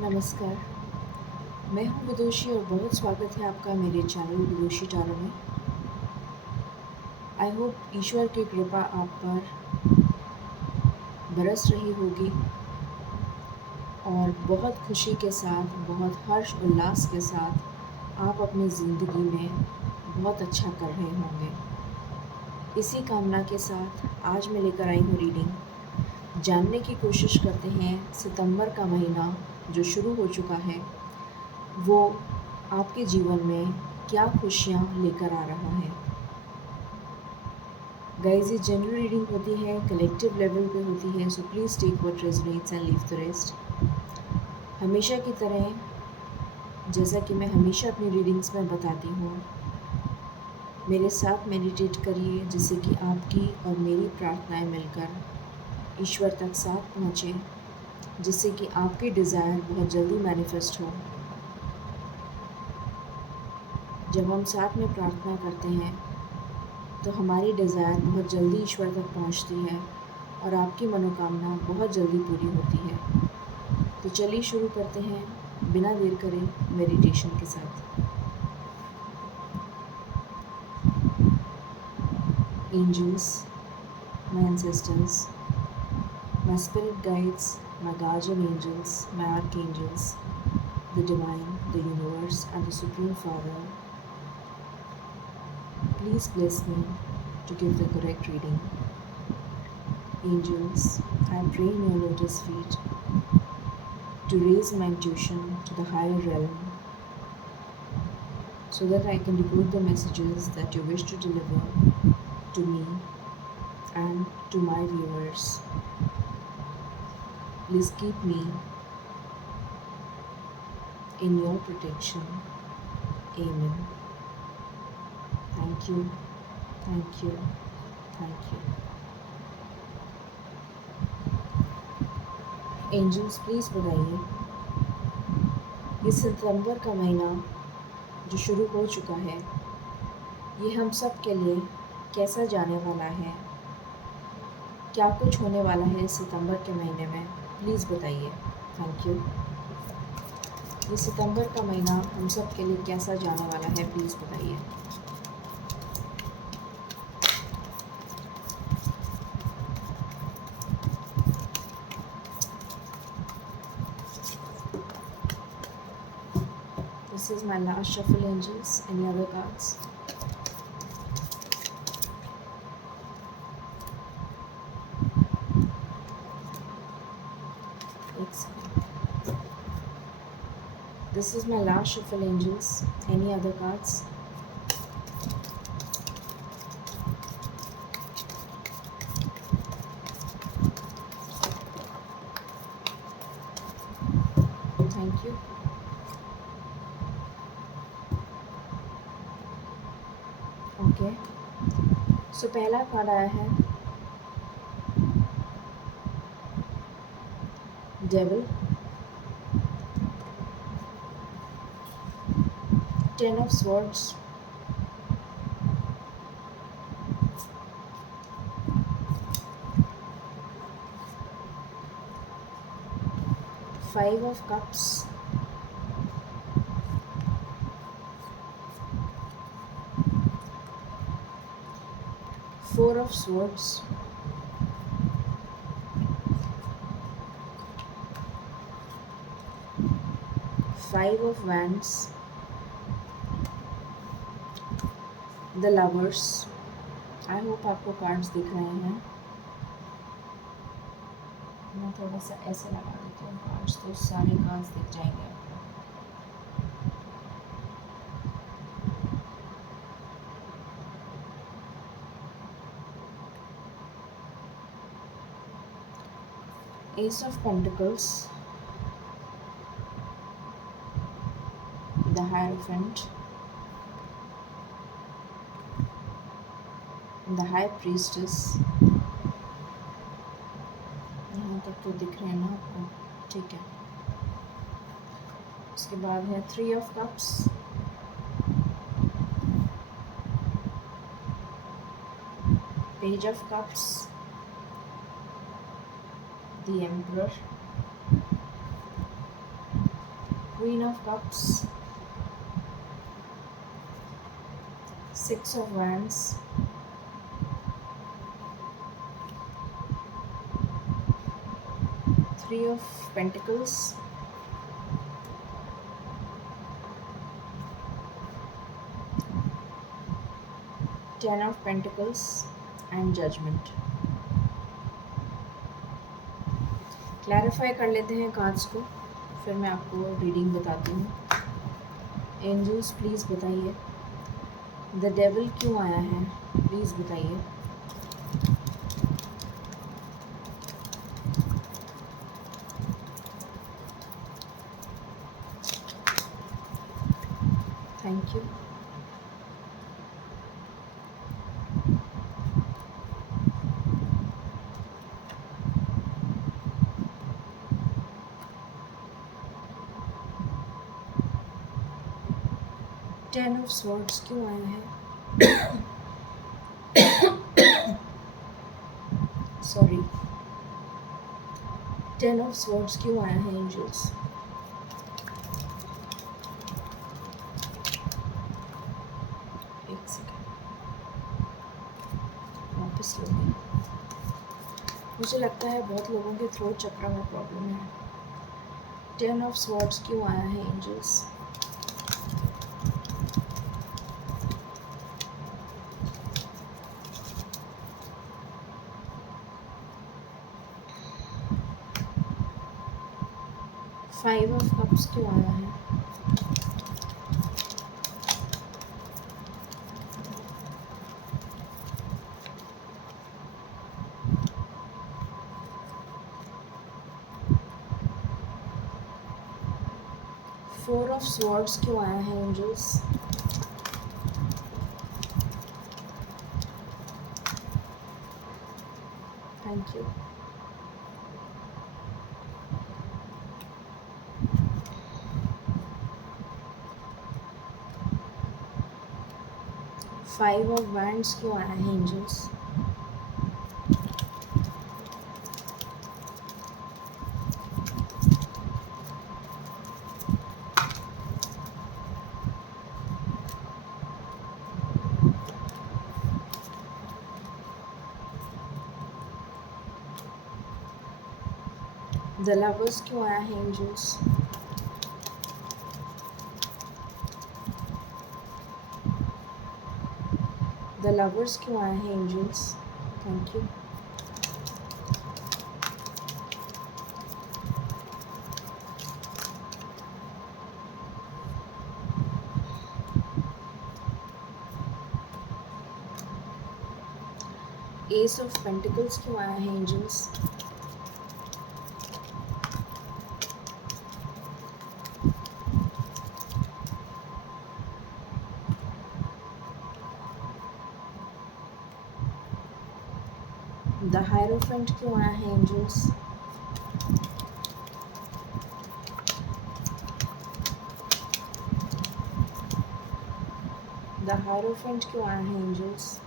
नमस्कार, मैं हूँ विदुषी और बहुत स्वागत है आपका मेरे चैनल विदुषी टैरो में। आई होप ईश्वर की कृपा आप पर बरस रही होगी और बहुत खुशी के साथ, बहुत हर्ष उल्लास के साथ आप अपनी ज़िंदगी में बहुत अच्छा कर रहे होंगे। इसी कामना के साथ आज मैं लेकर आई हूँ रीडिंग। जानने की कोशिश करते हैं सितंबर का महीना जो शुरू हो चुका है वो आपके जीवन में क्या खुशियाँ लेकर आ रहा है। गाइस, ये जनरल रीडिंग होती है, कलेक्टिव लेवल पे होती है, so please take what resonates and leave the rest. हमेशा की तरह जैसा कि मैं हमेशा अपनी रीडिंग्स में बताती हूँ, मेरे साथ मेडिटेट करिए जिससे कि आपकी और मेरी प्रार्थनाएं मिलकर ईश्वर तक साथ पहुँचे, जिससे कि आपकी डिज़ायर बहुत जल्दी मैनिफेस्ट हो। जब हम साथ में प्रार्थना करते हैं तो हमारी डिज़ायर बहुत जल्दी ईश्वर तक पहुंचती है और आपकी मनोकामना बहुत जल्दी पूरी होती है। तो चलिए शुरू करते हैं बिना देर करे मेडिटेशन के साथ। Angels, my ancestors, my spirit guides, my guardian angels, my archangels, the divine, the universe and the supreme father, please bless me to give the correct reading. Angels, I pray in your lotus feet to raise my intuition to the higher realm so that I can decode the messages that you wish to deliver to me and to my viewers. Please keep me in your protection. Amen. Thank you, thank you, thank you. Angels please बताइए, ये सितंबर का महीना जो शुरू हो चुका है ये हम सब के लिए कैसा जाने वाला है, क्या कुछ होने वाला है सितंबर के महीने में, प्लीज़ बताइए। Thank you. ये सितंबर का महीना हम सब के लिए कैसा जाने वाला है, प्लीज़ बताइए। This is my last shuffle, angels. Any other cards? Excellent. This is my last shuffle, angels. Any other cards? Thank you. Okay. So पहला कार्ड आया है devil, 10 of swords, Five of cups, Four of swords, Five of wands, The lovers. I hope आपको cards दिख रहे हैं। मैं थोड़ा सा ऐसे लगा देती हूँ कार्ड्स तो सारे कार्ड्स दिख जाएंगे आपको। Ace of Pentacles, the Hierophant, the High Priestess, यहाँ तक तो दिख रहे हैं ना आपको, ठीक है। उसके बाद है Three of Cups, Page of Cups, the Emperor, Queen of Cups, Six of Wands, Three of Pentacles, Ten of Pentacles and Judgment. Clarify कर लेते हैं कार्ड्स को, फिर मैं आपको रीडिंग बताती हूँ। एंजल्स प्लीज़ बताइए, द डेविल क्यों आया है, प्लीज़ बताइए। Thank you. Ten of swords क्यों आया है, सॉरी, टेन ऑफ स्वॉर्ड्स क्यों आया है एंजल्स। एक सेकेंड, वापस लोगे। मुझे लगता है बहुत लोगों के थ्रोट चक्र में प्रॉब्लम है। टेन ऑफ स्वॉर्ड्स क्यों आया है एंजल्स। फाइव ऑफ कप्स क्यों आया है, फोर ऑफ स्वॉर्ड्स क्यों आया है angels. Thank you. Five of wands क्यों आया है एंजल्स। द लवर्स क्यों आया है एंजल्स। द लवर्स क्यों आया है angels. Thank you. Ace of pentacles क्यों आया है एंजल्स। द हायरोफेंट क्यों आया है एंजल्स। द हायरोफेंट क्यों आया है एंजल्स।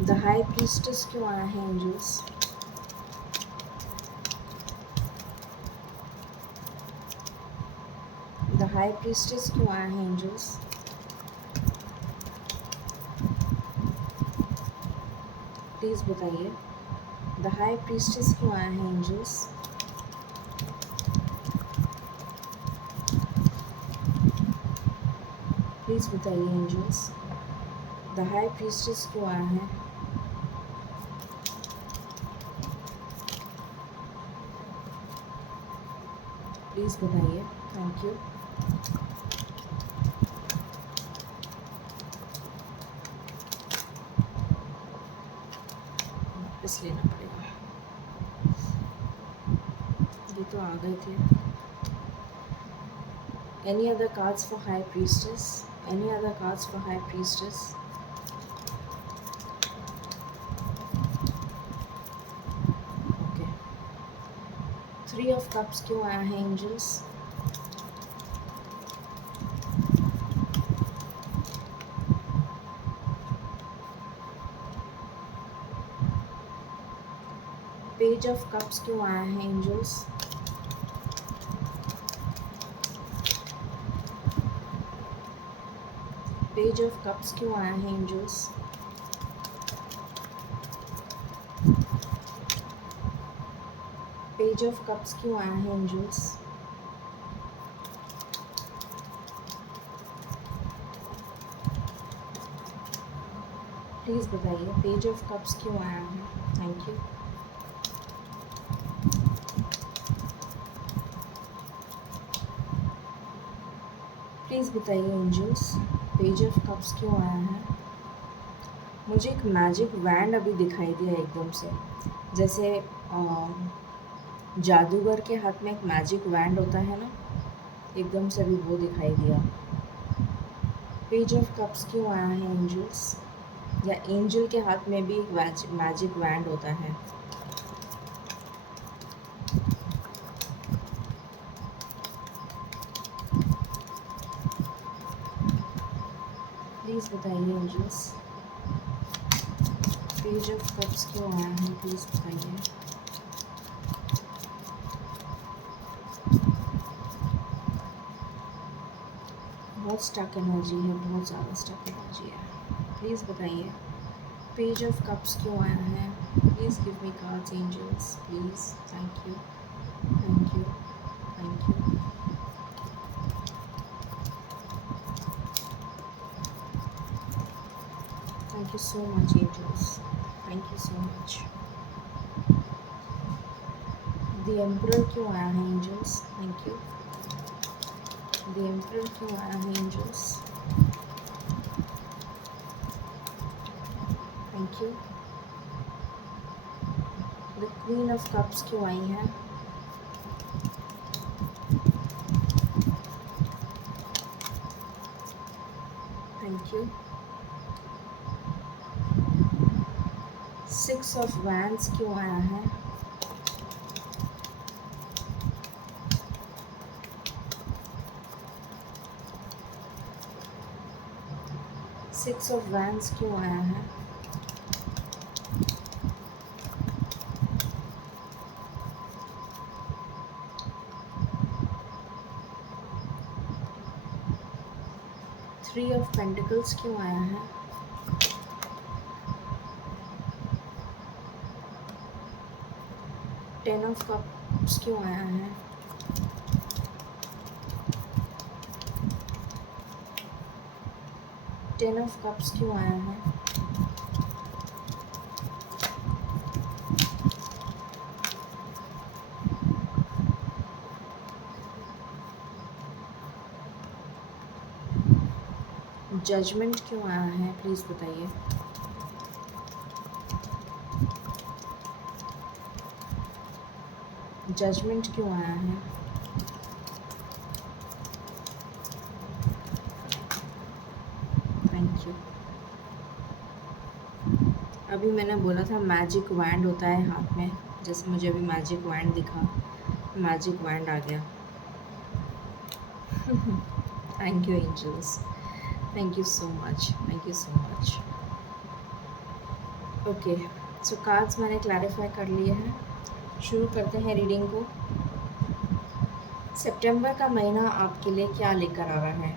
द हाई प्रीस्टेस क्यों आया है एंजल्स। द हाई प्रीस्टेस क्यों आया है एंजल्स। प्लीज़ बताइए, द हाई प्रीस्टेस क्यों आया है एंजल्स। प्लीज़ बताइए एंजल्स, द हाई प्रीस्टेस क्यों आया है। प्लीज़ बताइए। Thank you. वापस लेना पड़ेगा, ये तो आ गए थे। Any other cards for high priestess, any other cards for high priestess. Okay, 3 of cups क्यों आया है एंजल्स? पेज ऑफ कप्स क्यों आया है एंजल्स? पेज ऑफ कप्स क्यों आया है एंजल्स? पेज ऑफ कप्स क्यों आया है एंजल्स? प्लीज़ बताइए पेज ऑफ कप्स क्यों आया है? Thank you. प्लीज़ बताइए एंजल्स पेज ऑफ कप्स क्यों आया है? मुझे एक मैजिक वैंड अभी दिखाई दिया एकदम से, जैसे जादूगर के हाथ में एक मैजिक वैंड होता है ना, एकदम से अभी वो दिखाई दिया। पेज ऑफ कप्स क्यों आया है एंजल्स? या एंजल के हाथ में भी एक मैजिक वैंड होता है? प्लीज़ बताइए एंजल्स पेज ऑफ कप्स क्यों आया है? प्लीज़ बताइए। बहुत स्टक एनर्जी है, बहुत ज़्यादा स्टक एनर्जी है। प्लीज़ बताइए पेज ऑफ कप्स क्यों आया है? Please give me cards angels please. Thank you, thank you, thank you. Thank you so much angels, thank you so much। The Emperor क्यों आया है angels? Thank you। The Emperor क्यों आया है angels? Thank you। The Queen of Cups क्यों आई है? Thank you। Six of Wands क्यों आया है? Six of Wands क्यों आया है? Three of Pentacles क्यों आया है? Ten of Cups क्यों आया है? Ten of Cups क्यों आया है? जजमेंट क्यों आया है? प्लीज़ बताइए। जजमेंट क्यों आया है? Thank you. अभी मैंने बोला था मैजिक वैंड होता है हाथ में, जैसे मुझे अभी मैजिक वैंड दिखा, मैजिक वैंड आ गया। Thank you angels, thank you so much, thank you so much. Okay, so cards मैंने क्लैरिफाई कर लिए हैं। शुरू करते हैं रीडिंग को। सितंबर का महीना आपके लिए क्या लेकर आ रहा है,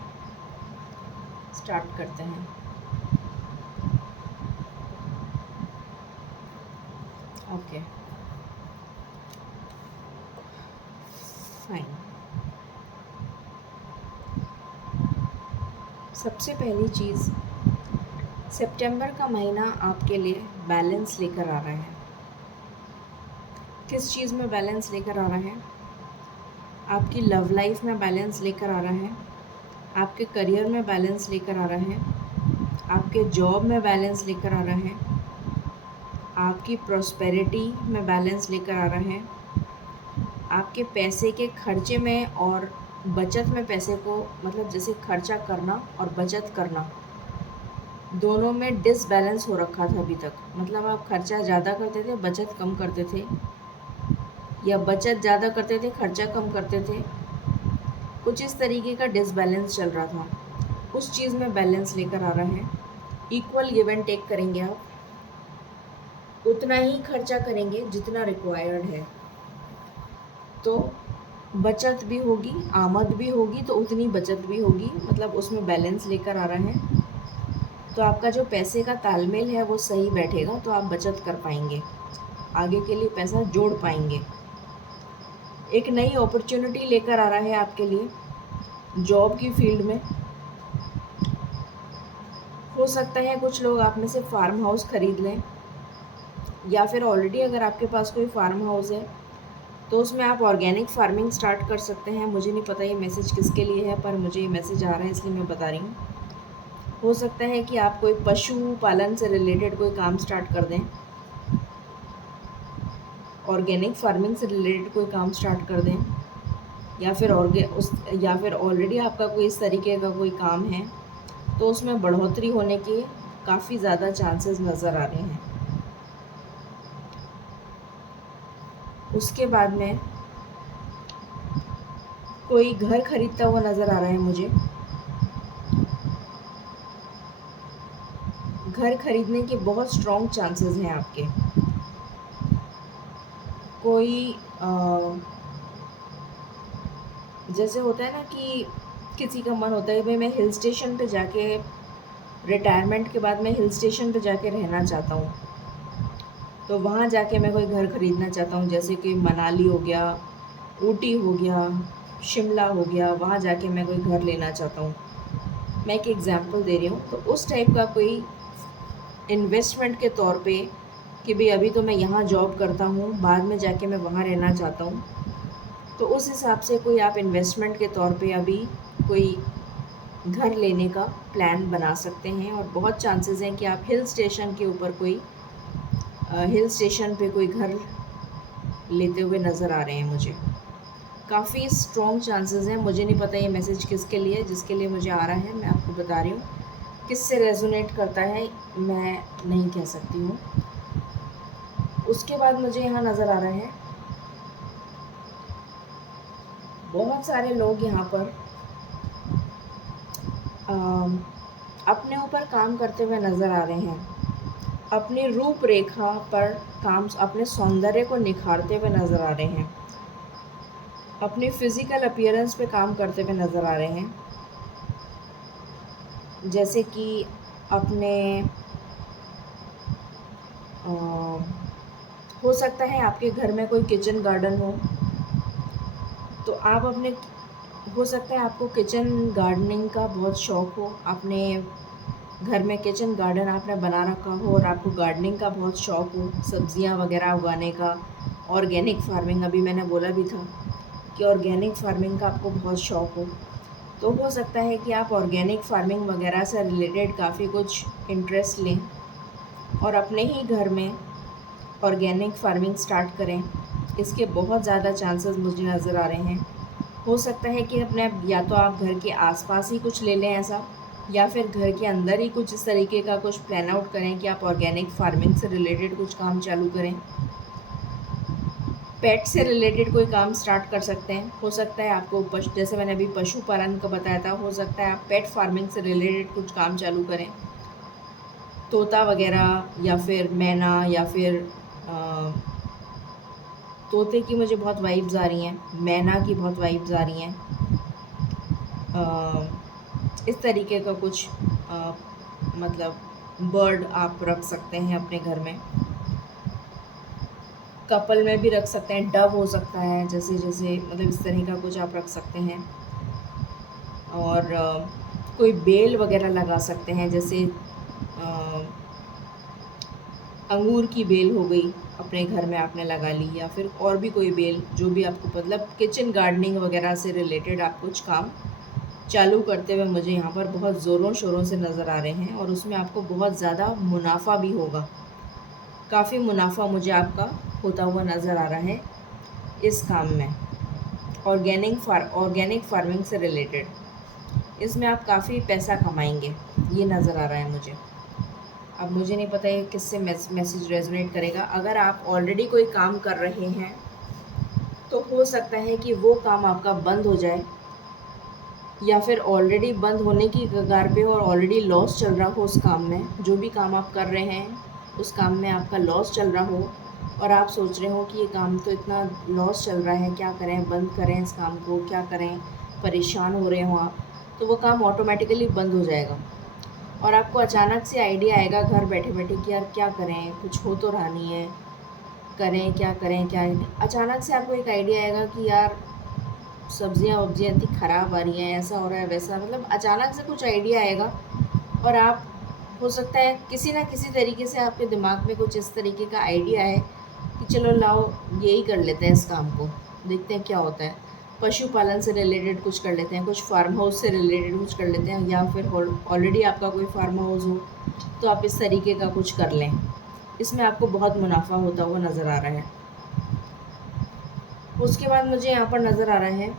स्टार्ट करते हैं। Okay fine. सबसे पहली चीज़, सितंबर का महीना आपके लिए बैलेंस लेकर आ रहा है। किस चीज़ में बैलेंस लेकर आ रहा है? आपकी लव लाइफ में बैलेंस लेकर आ रहा है, आपके करियर में बैलेंस लेकर आ रहा है, आपके जॉब में बैलेंस लेकर आ रहा है, आपकी प्रॉस्पेरिटी में बैलेंस लेकर आ रहा है, आपके पैसे के खर्चे में और बचत में, पैसे को मतलब जैसे खर्चा करना और बचत करना दोनों में डिसबैलेंस हो रखा था अभी तक। मतलब आप खर्चा ज़्यादा करते थे, बचत कम करते थे। या बचत ज़्यादा करते थे, खर्चा कम करते थे, कुछ इस तरीके का डिसबैलेंस चल रहा था। उस चीज़ में बैलेंस लेकर आ रहा है। इक्वल गिव एंड टेक करेंगे आप, उतना ही खर्चा करेंगे जितना रिक्वायर्ड है, तो बचत भी होगी, आमद भी होगी तो उतनी बचत भी होगी, मतलब उसमें बैलेंस लेकर आ रहा है। तो आपका जो पैसे का तालमेल है वो सही बैठेगा, तो आप बचत कर पाएंगे, आगे के लिए पैसा जोड़ पाएंगे। एक नई अपॉर्चुनिटी लेकर आ रहा है आपके लिए जॉब की फील्ड में। हो सकता है कुछ लोग आप में से फार्म हाउस खरीद लें, या फिर ऑलरेडी अगर आपके पास कोई फार्म हाउस है तो उसमें आप ऑर्गेनिक फार्मिंग स्टार्ट कर सकते हैं। मुझे नहीं पता ये मैसेज किसके लिए है, पर मुझे ये मैसेज आ रहा है इसलिए मैं बता रही हूँ। हो सकता है कि आप कोई पशु पालन से रिलेटेड कोई काम स्टार्ट कर दें, ऑर्गेनिक फार्मिंग से रिलेटेड कोई काम स्टार्ट कर दें, या फिर ऑलरेडी आपका कोई इस तरीके का कोई काम है तो उसमें बढ़ोतरी होने के काफ़ी ज़्यादा चांसेस नज़र आ रहे हैं। उसके बाद में कोई घर खरीदता हुआ नज़र आ रहा है मुझे। घर खरीदने के बहुत स्ट्रॉन्ग चांसेस हैं आपके। कोई जैसे होता है ना कि किसी का मन होता है भाई मैं हिल स्टेशन पे जाके, रिटायरमेंट के बाद मैं हिल स्टेशन पे जाके रहना चाहता हूँ, तो वहाँ जाके मैं कोई घर ख़रीदना चाहता हूँ, जैसे कि मनाली हो गया, ऊटी हो गया, शिमला हो गया, वहाँ जाके मैं कोई घर लेना चाहता हूँ। मैं एक एग्ज़ाम्पल दे रही हूँ। तो उस टाइप का कोई इन्वेस्टमेंट के तौर पे कि भाई अभी तो मैं यहाँ जॉब करता हूँ, बाद में जाके मैं वहाँ रहना चाहता हूँ, तो उस हिसाब से कोई आप इन्वेस्टमेंट के तौर पे अभी कोई घर लेने का प्लान बना सकते हैं। और बहुत चांसेस हैं कि आप हिल स्टेशन के ऊपर कोई हिल स्टेशन पे कोई घर लेते हुए नज़र आ रहे हैं मुझे। काफ़ी स्ट्रॉन्ग चांसेस हैं। मुझे नहीं पता ये मैसेज किसके लिए, जिसके लिए मुझे आ रहा है मैं आपको बता रही हूँ। किससे रेजोनेट करता है मैं नहीं कह सकती हूँ। उसके बाद मुझे यहाँ नज़र आ रहा है बहुत सारे लोग यहाँ पर अपने ऊपर काम करते हुए नज़र आ रहे हैं। अपनी रूपरेखा पर काम, अपने सौंदर्य को निखारते हुए नज़र आ रहे हैं। अपनी फिज़िकल अपीयरेंस पे काम करते हुए नज़र आ रहे हैं। जैसे कि अपने हो सकता है आपके घर में कोई किचन गार्डन हो, तो आप अपने, हो सकता है आपको किचन गार्डनिंग का बहुत शौक़ हो, अपने घर में किचन गार्डन आपने बना रखा हो और आपको गार्डनिंग का बहुत शौक़ हो, सब्जियां वगैरह उगाने का। ऑर्गेनिक फार्मिंग, अभी मैंने बोला भी था कि ऑर्गेनिक फार्मिंग का आपको बहुत शौक़ हो, तो हो सकता है कि आप ऑर्गेनिक फार्मिंग वगैरह से रिलेटेड काफ़ी कुछ इंटरेस्ट लें और अपने ही घर में ऑर्गेनिक फार्मिंग स्टार्ट करें। इसके बहुत ज़्यादा चांसेस मुझे नज़र आ रहे हैं। हो सकता है कि अपने, या तो आप घर के आसपास ही कुछ ले लें ऐसा, या फिर घर के अंदर ही कुछ इस तरीके का कुछ प्लान आउट करें कि आप ऑर्गेनिक फार्मिंग से रिलेटेड कुछ काम चालू करें। पेट से रिलेटेड कोई काम स्टार्ट कर सकते हैं। हो सकता है आपको जैसे मैंने अभी पशुपालन का बताया था, हो सकता है आप पेट फार्मिंग से रिलेटेड कुछ काम चालू करें। तोता वगैरह, या फिर मैना, या फिर तोते की मुझे बहुत वाइब्स आ रही हैं, मैना की बहुत वाइब्स आ रही हैं। इस तरीके का कुछ मतलब बर्ड आप रख सकते हैं अपने घर में। कपल में भी रख सकते हैं, डव हो सकता है, जैसे जैसे मतलब इस तरह का कुछ आप रख सकते हैं। और कोई बेल वगैरह लगा सकते हैं, जैसे अंगूर की बेल हो गई, अपने घर में आपने लगा ली, या फिर और भी कोई बेल, जो भी आपको, मतलब किचन गार्डनिंग वगैरह से रिलेटेड आप कुछ काम चालू करते हुए मुझे यहाँ पर बहुत ज़ोरों शोरों से नज़र आ रहे हैं। और उसमें आपको बहुत ज़्यादा मुनाफा भी होगा, काफ़ी मुनाफा मुझे आपका होता हुआ नज़र आ रहा है इस काम में, ऑर्गेनिक फार्मिंग से रिलेटेड। इसमें आप काफ़ी पैसा कमाएंगे, ये नज़र आ रहा है मुझे। अब मुझे नहीं पता ये किससे मैसेज रेजोनेट करेगा। अगर आप ऑलरेडी कोई काम कर रहे हैं तो हो सकता है कि वो काम आपका बंद हो जाए, या फिर ऑलरेडी बंद होने की कगार पे और ऑलरेडी लॉस चल रहा हो उस काम में। जो भी काम आप कर रहे हैं उस काम में आपका लॉस चल रहा हो और आप सोच रहे हो कि ये काम तो इतना लॉस चल रहा है, क्या करें, बंद करें इस काम को, क्या करें, परेशान हो रहे हो आप, तो वो काम ऑटोमेटिकली बंद हो जाएगा। और आपको अचानक से आइडिया आएगा घर बैठे बैठे कि यार क्या करें, कुछ हो तो रहा नहीं है, करें क्या करें क्या। अचानक से आपको एक आइडिया आएगा कि यार सब्जियां वब्जियाँ इतनी ख़राब आ रही हैं, ऐसा हो रहा है वैसा, मतलब अचानक से कुछ आइडिया आएगा और आप, हो सकता है किसी ना किसी तरीके से आपके दिमाग में कुछ इस तरीके का आइडिया है कि चलो लाओ यही कर लेते हैं, इस काम को देखते हैं क्या होता है। पशुपालन से रिलेटेड कुछ कर लेते हैं, कुछ फार्म हाउस से रिलेटेड कुछ कर लेते हैं, या फिर ऑलरेडी आपका कोई फार्म हाउस हो तो आप इस तरीके का कुछ कर लें। इसमें आपको बहुत मुनाफा होता हुआ नज़र आ रहा है। उसके बाद मुझे यहाँ पर नज़र आ रहा है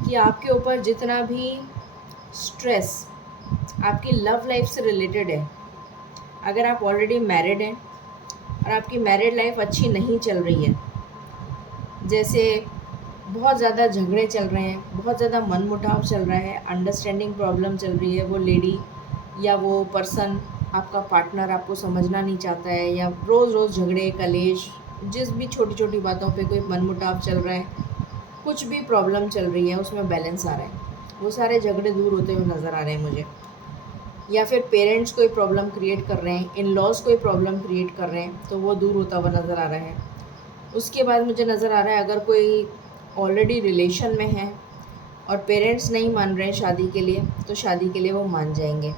कि आपके ऊपर जितना भी स्ट्रेस आपकी लव लाइफ से रिलेटेड है, अगर आप ऑलरेडी मैरिड हैं और आपकी मैरिड लाइफ अच्छी नहीं चल रही है, जैसे बहुत ज़्यादा झगड़े चल रहे हैं, बहुत ज़्यादा मनमुटाव चल रहा है, अंडरस्टैंडिंग प्रॉब्लम चल रही है, वो लेडी या वो पर्सन, आपका पार्टनर आपको समझना नहीं चाहता है, या रोज़ रोज़ झगड़े कलेश, जिस भी छोटी छोटी बातों पे कोई मनमुटाव चल रहा है, कुछ भी प्रॉब्लम चल रही है उसमें बैलेंस आ रहा है, वो सारे झगड़े दूर होते हुए नज़र आ रहे हैं मुझे। या फिर पेरेंट्स कोई प्रॉब्लम क्रिएट कर रहे हैं, इन लॉज कोई प्रॉब्लम क्रिएट कर रहे हैं, तो वो दूर होता हुआ नज़र आ रहा है। उसके बाद मुझे नज़र आ रहा है अगर कोई ऑलरेडी रिलेशन में है और पेरेंट्स नहीं मान रहे हैं शादी के लिए, तो शादी के लिए वो मान जाएंगे।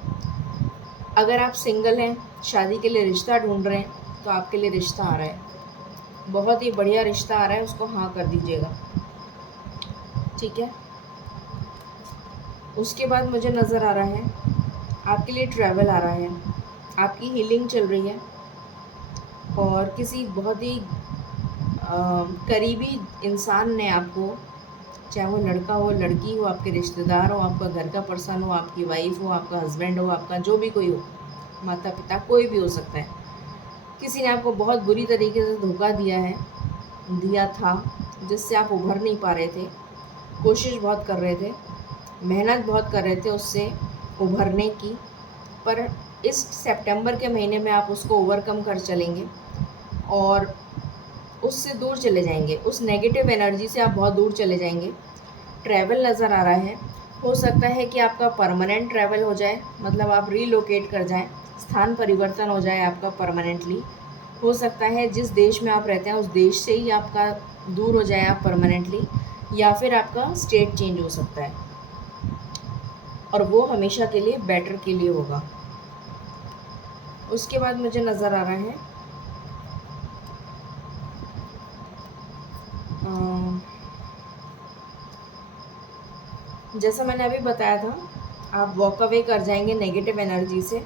अगर आप सिंगल हैं, शादी के लिए रिश्ता ढूंढ रहे हैं, तो आपके लिए रिश्ता आ रहा है, बहुत ही बढ़िया रिश्ता आ रहा है, उसको हाँ कर दीजिएगा, ठीक है। उसके बाद मुझे नज़र आ रहा है आपके लिए ट्रैवल आ रहा है, आपकी हीलिंग चल रही है और किसी बहुत ही करीबी इंसान ने आपको, चाहे वो लड़का हो लड़की हो, आपके रिश्तेदार हो, आपका घर का पर्सन हो, आपकी वाइफ हो, आपका हस्बैंड हो, आपका जो भी कोई हो, माता पिता, कोई भी हो सकता है, किसी ने आपको बहुत बुरी तरीके से धोखा दिया था, जिससे आप उभर नहीं पा रहे थे, कोशिश बहुत कर रहे थे, मेहनत बहुत कर रहे थे उससे उभरने की, पर इस सितंबर के महीने में आप उसको ओवरकम कर चलेंगे और उससे दूर चले जाएंगे, उस नेगेटिव एनर्जी से आप बहुत दूर चले जाएंगे। ट्रैवल नज़र आ रहा है, हो सकता है कि आपका परमानेंट ट्रैवल हो जाए, मतलब आप रीलोकेट कर जाएं, स्थान परिवर्तन हो जाए आपका परमानेंटली। हो सकता है जिस देश में आप रहते हैं उस देश से ही आपका दूर हो जाए आप परमानेंटली, या फिर आपका स्टेट चेंज हो सकता है और वो हमेशा के लिए बेटर के लिए होगा। उसके बाद मुझे नज़र आ रहा है जैसा मैंने अभी बताया था, आप वॉक अवे कर जाएंगे नेगेटिव एनर्जी से,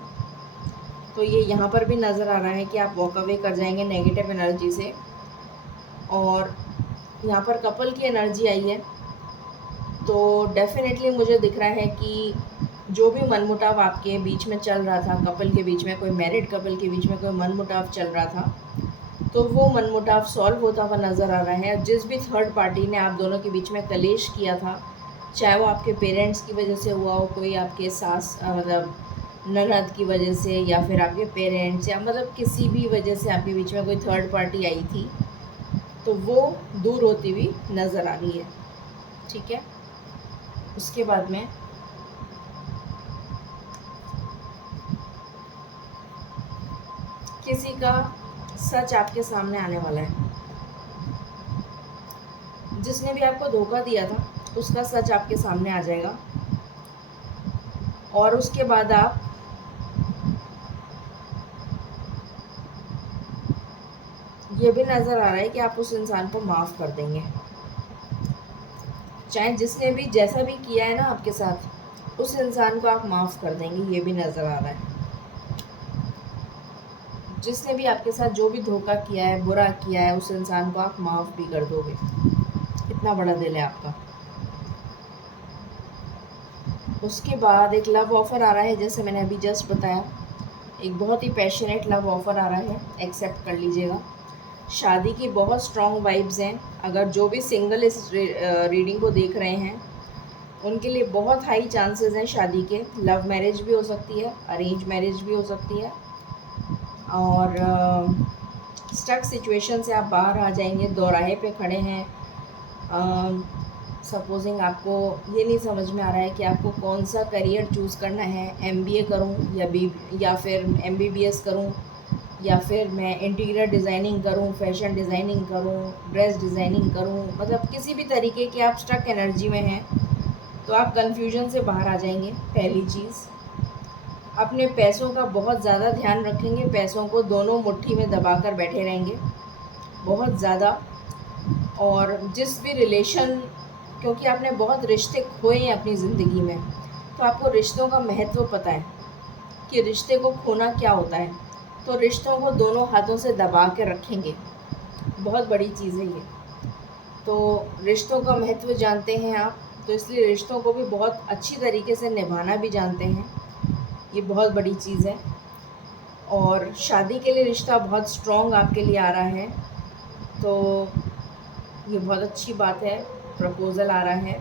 तो ये यहाँ पर भी नज़र आ रहा है कि आप वॉक अवे कर जाएंगे नेगेटिव एनर्जी से। और यहाँ पर कपल की एनर्जी आई है, तो डेफिनेटली मुझे दिख रहा है कि जो भी मनमुटाव आपके बीच में चल रहा था, कपल के बीच में, कोई मैरिड कपल के बीच में कोई मनमुटाव चल रहा था, तो वो मनमुटाव सॉल्व होता हुआ नज़र आ रहा है। जिस भी थर्ड पार्टी ने आप दोनों के बीच में कलेश किया था, चाहे वो आपके पेरेंट्स की वजह से हुआ हो, कोई आपके सास मतलब ननद की वजह से, या फिर आपके पेरेंट्स, या मतलब किसी भी वजह से आपके बीच में कोई थर्ड पार्टी आई थी, तो वो दूर होती हुई नज़र आ रही है, ठीक है। उसके बाद में किसी का सच आपके सामने आने वाला है, जिसने भी आपको धोखा दिया था उसका सच आपके सामने आ जाएगा, और उसके बाद आप ये भी नज़र आ रहा है कि आप उस इंसान को माफ़ कर देंगे, चाहे जिसने भी जैसा भी किया है ना आपके साथ, उस इंसान को आप माफ़ कर देंगे, ये भी नज़र आ रहा है। जिसने भी आपके साथ जो भी धोखा किया है, बुरा किया है, उस इंसान को आप माफ़ भी कर दोगे, इतना बड़ा दिल है आपका। उसके बाद एक लव ऑफ़र आ रहा है, जैसे मैंने अभी जस्ट बताया, एक बहुत ही पैशनेट लव ऑफ़र आ रहा है, एक्सेप्ट कर लीजिएगा। शादी की बहुत स्ट्रॉन्ग वाइब्स हैं। अगर जो भी सिंगल इस रीडिंग को देख रहे हैं उनके लिए बहुत हाई चांसेस हैं शादी के। लव मैरिज भी हो सकती है, अरेंज मैरिज भी हो सकती है, और स्टक सिचुएशन से आप बाहर आ जाएंगे। दोराहे पे खड़े हैं। सपोजिंग आपको ये नहीं समझ में आ रहा है कि आपको कौन सा करियर चूज़ करना है, एमबीए करूं या फिर एमबीबीएस करूं, या फिर मैं इंटीरियर डिज़ाइनिंग करूं, फैशन डिज़ाइनिंग करूं, ड्रेस डिज़ाइनिंग करूं। मतलब किसी भी तरीके की आप स्टक एनर्जी में हैं तो आप कन्फ्यूजन से बाहर आ जाएंगे। पहली चीज़, अपने पैसों का बहुत ज़्यादा ध्यान रखेंगे। पैसों को दोनों मुट्ठी में दबा कर बैठे रहेंगे बहुत ज़्यादा। और जिस भी रिलेशन, क्योंकि आपने बहुत रिश्ते खोए हैं अपनी ज़िंदगी में, तो आपको रिश्तों का महत्व पता है कि रिश्ते को खोना क्या होता है। तो रिश्तों को दोनों हाथों से दबा के रखेंगे, बहुत बड़ी चीज़ है ये। तो रिश्तों का महत्व जानते हैं आप, तो इसलिए रिश्तों को भी बहुत अच्छी तरीके से निभाना भी जानते हैं, ये बहुत बड़ी चीज़ है। और शादी के लिए रिश्ता बहुत स्ट्रॉन्ग आपके लिए आ रहा है, तो ये बहुत अच्छी बात है। प्रपोज़ल आ रहा है,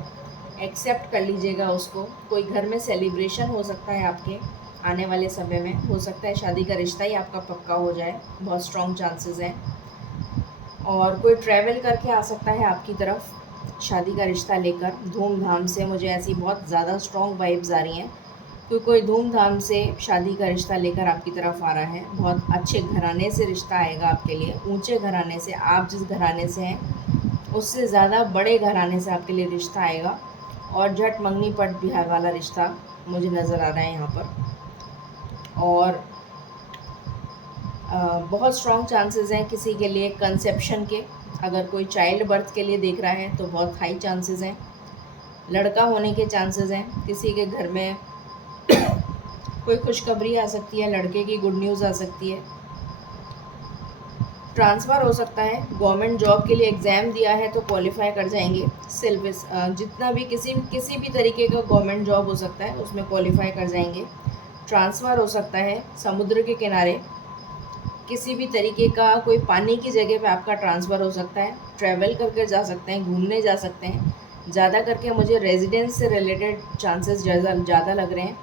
एक्सेप्ट कर लीजिएगा उसको। कोई घर में सेलिब्रेशन हो सकता है आपके आने वाले समय में, हो सकता है शादी का रिश्ता ही आपका पक्का हो जाए, बहुत स्ट्रॉन्ग चांसेस हैं। और कोई ट्रैवल करके आ सकता है आपकी तरफ शादी का रिश्ता लेकर धूमधाम से। मुझे ऐसी बहुत ज़्यादा स्ट्रॉन्ग वाइब्स आ रही हैं कि कोई धूमधाम से शादी का रिश्ता लेकर आपकी तरफ आ रहा है। बहुत अच्छे घराने से रिश्ता आएगा आपके लिए, ऊंचे घराने से। आप जिस घराने से हैं उससे ज़्यादा बड़े घराने से आपके लिए रिश्ता आएगा, और झट मंगनी पट बिहार वाला रिश्ता मुझे नज़र आ रहा है यहाँ पर। और बहुत स्ट्रॉन्ग चांसेस हैं किसी के लिए कंसेप्शन के। अगर कोई चाइल्ड बर्थ के लिए देख रहा है तो बहुत हाई चांसेस हैं। लड़का होने के चांसेस हैं। किसी के घर में कोई खुशखबरी आ सकती है, लड़के की गुड न्यूज़ आ सकती है। ट्रांसफ़र हो सकता है। गवर्नमेंट जॉब के लिए एग्ज़ाम दिया है तो क्वालिफाई कर जाएंगे। सिलेबस जितना भी किसी भी तरीके का गवर्नमेंट जॉब हो सकता है उसमें क्वालिफाई कर जाएंगे। ट्रांसफ़र हो सकता है समुद्र के किनारे, किसी भी तरीके का कोई पानी की जगह पे आपका ट्रांसफ़र हो सकता है। ट्रैवल करके जा सकते हैं, घूमने जा सकते हैं। ज़्यादा करके मुझे रेजिडेंस से रिलेटेड चांसेस ज़्यादा लग रहे हैं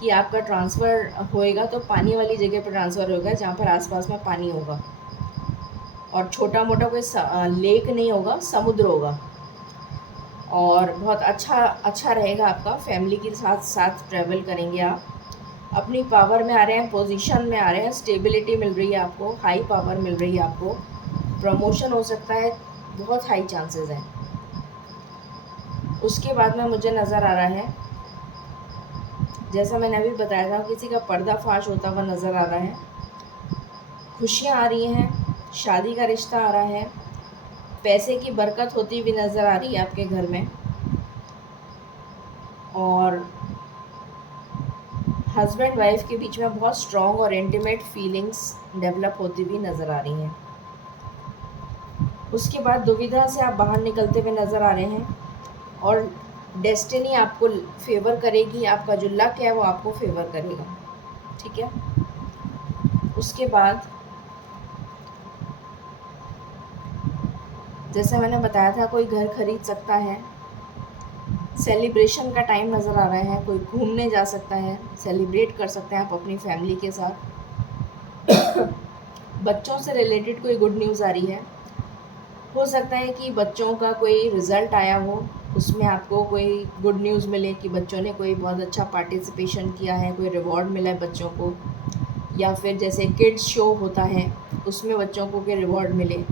कि आपका ट्रांसफ़र होएगा तो पानी वाली जगह पर ट्रांसफ़र होगा जहाँ पर आसपास में पानी होगा, और छोटा मोटा कोई लेक नहीं होगा, समुद्र होगा। और बहुत अच्छा रहेगा आपका। फैमिली के साथ साथ ट्रैवल करेंगे आप। अपनी पावर में आ रहे हैं, पोजीशन में आ रहे हैं, स्टेबिलिटी मिल रही है आपको, हाई पावर मिल रही है आपको, प्रमोशन हो सकता है, बहुत हाई चांसेस हैं। उसके बाद में मुझे नज़र आ रहा है, जैसा मैंने अभी बताया था, किसी का पर्दाफाश होता हुआ नज़र आ रहा है। खुशियाँ आ रही हैं, शादी का रिश्ता आ रहा है, पैसे की बरकत होती हुई नज़र आ रही है आपके घर में, और हस्बैंड वाइफ के बीच में बहुत स्ट्रॉन्ग और इंटीमेट फीलिंग्स डेवलप होती हुई नज़र आ रही हैं। उसके बाद दुविधा से आप बाहर निकलते हुए नज़र आ रहे हैं, और डेस्टिनी आपको फेवर करेगी। आपका जो लक है वो आपको फेवर करेगा, ठीक है। उसके बाद जैसे मैंने बताया था, कोई घर खरीद सकता है। सेलिब्रेशन का टाइम नज़र आ रहा है, कोई घूमने जा सकता है, सेलिब्रेट कर सकते हैं आप अपनी फैमिली के साथ। बच्चों से रिलेटेड कोई गुड न्यूज़ आ रही है। हो सकता है कि बच्चों का कोई रिज़ल्ट आया हो, उसमें आपको कोई गुड न्यूज़ मिले कि बच्चों ने कोई बहुत अच्छा पार्टिसिपेशन किया है, कोई रिवॉर्ड मिला है बच्चों को, या फिर जैसे किड्स शो होता है उसमें बच्चों को कोई रिवॉर्ड मिले।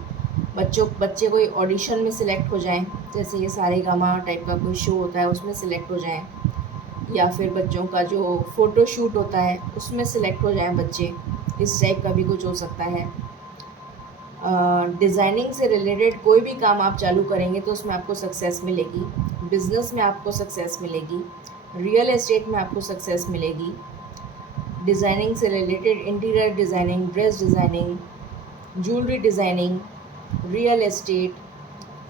बच्चे कोई ऑडिशन में सिलेक्ट हो जाएं, जैसे ये सारेगामा टाइप का कोई शो होता है उसमें सिलेक्ट हो जाएं, या फिर बच्चों का जो फ़ोटो शूट होता है उसमें सिलेक्ट हो जाएं बच्चे। इस टाइप का भी कुछ हो सकता है। डिज़ाइनिंग से रिलेटेड कोई भी काम आप चालू करेंगे तो उसमें आपको सक्सेस मिलेगी। बिज़नेस में आपको सक्सेस मिलेगी, रियल एस्टेट में आपको सक्सेस मिलेगी। डिज़ाइनिंग से related interior designing, dress designing, jewellery designing, real estate,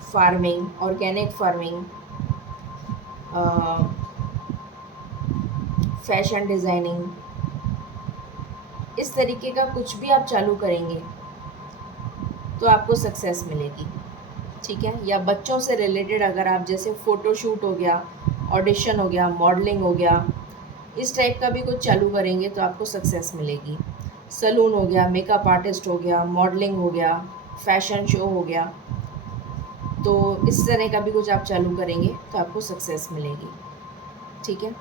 farming, organic farming, fashion designing, इस तरीके का कुछ भी आप चालू करेंगे तो आपको सक्सेस मिलेगी, ठीक है। या बच्चों से रिलेटेड अगर आप जैसे फ़ोटोशूट हो गया, ऑडिशन हो गया, मॉडलिंग हो गया, इस टाइप का भी कुछ चालू करेंगे तो आपको सक्सेस मिलेगी। सलून हो गया, मेकअप आर्टिस्ट हो गया, मॉडलिंग हो गया, फैशन शो हो गया, तो इस तरह का भी कुछ आप चालू करेंगे तो आपको सक्सेस मिलेगी, ठीक है।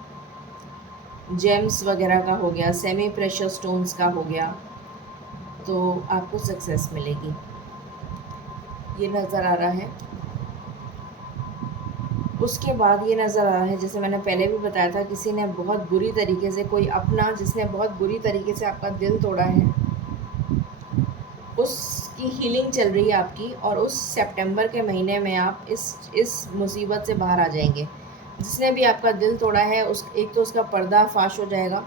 जेम्स वगैरह का हो गया, सेमी प्रेशर स्टोन्स का हो गया, तो आपको सक्सेस मिलेगी। ये नज़र आ रहा है। उसके बाद ये नज़र आ रहा है, जैसे मैंने पहले भी बताया था, किसी ने बहुत बुरी तरीके से, कोई अपना जिसने बहुत बुरी तरीके से आपका दिल तोड़ा है, उसकी हीलिंग चल रही है आपकी, और उस सितंबर के महीने में आप इस मुसीबत से बाहर आ जाएंगे। जिसने भी आपका दिल तोड़ा है, उस एक तो उसका पर्दा फाश हो जाएगा,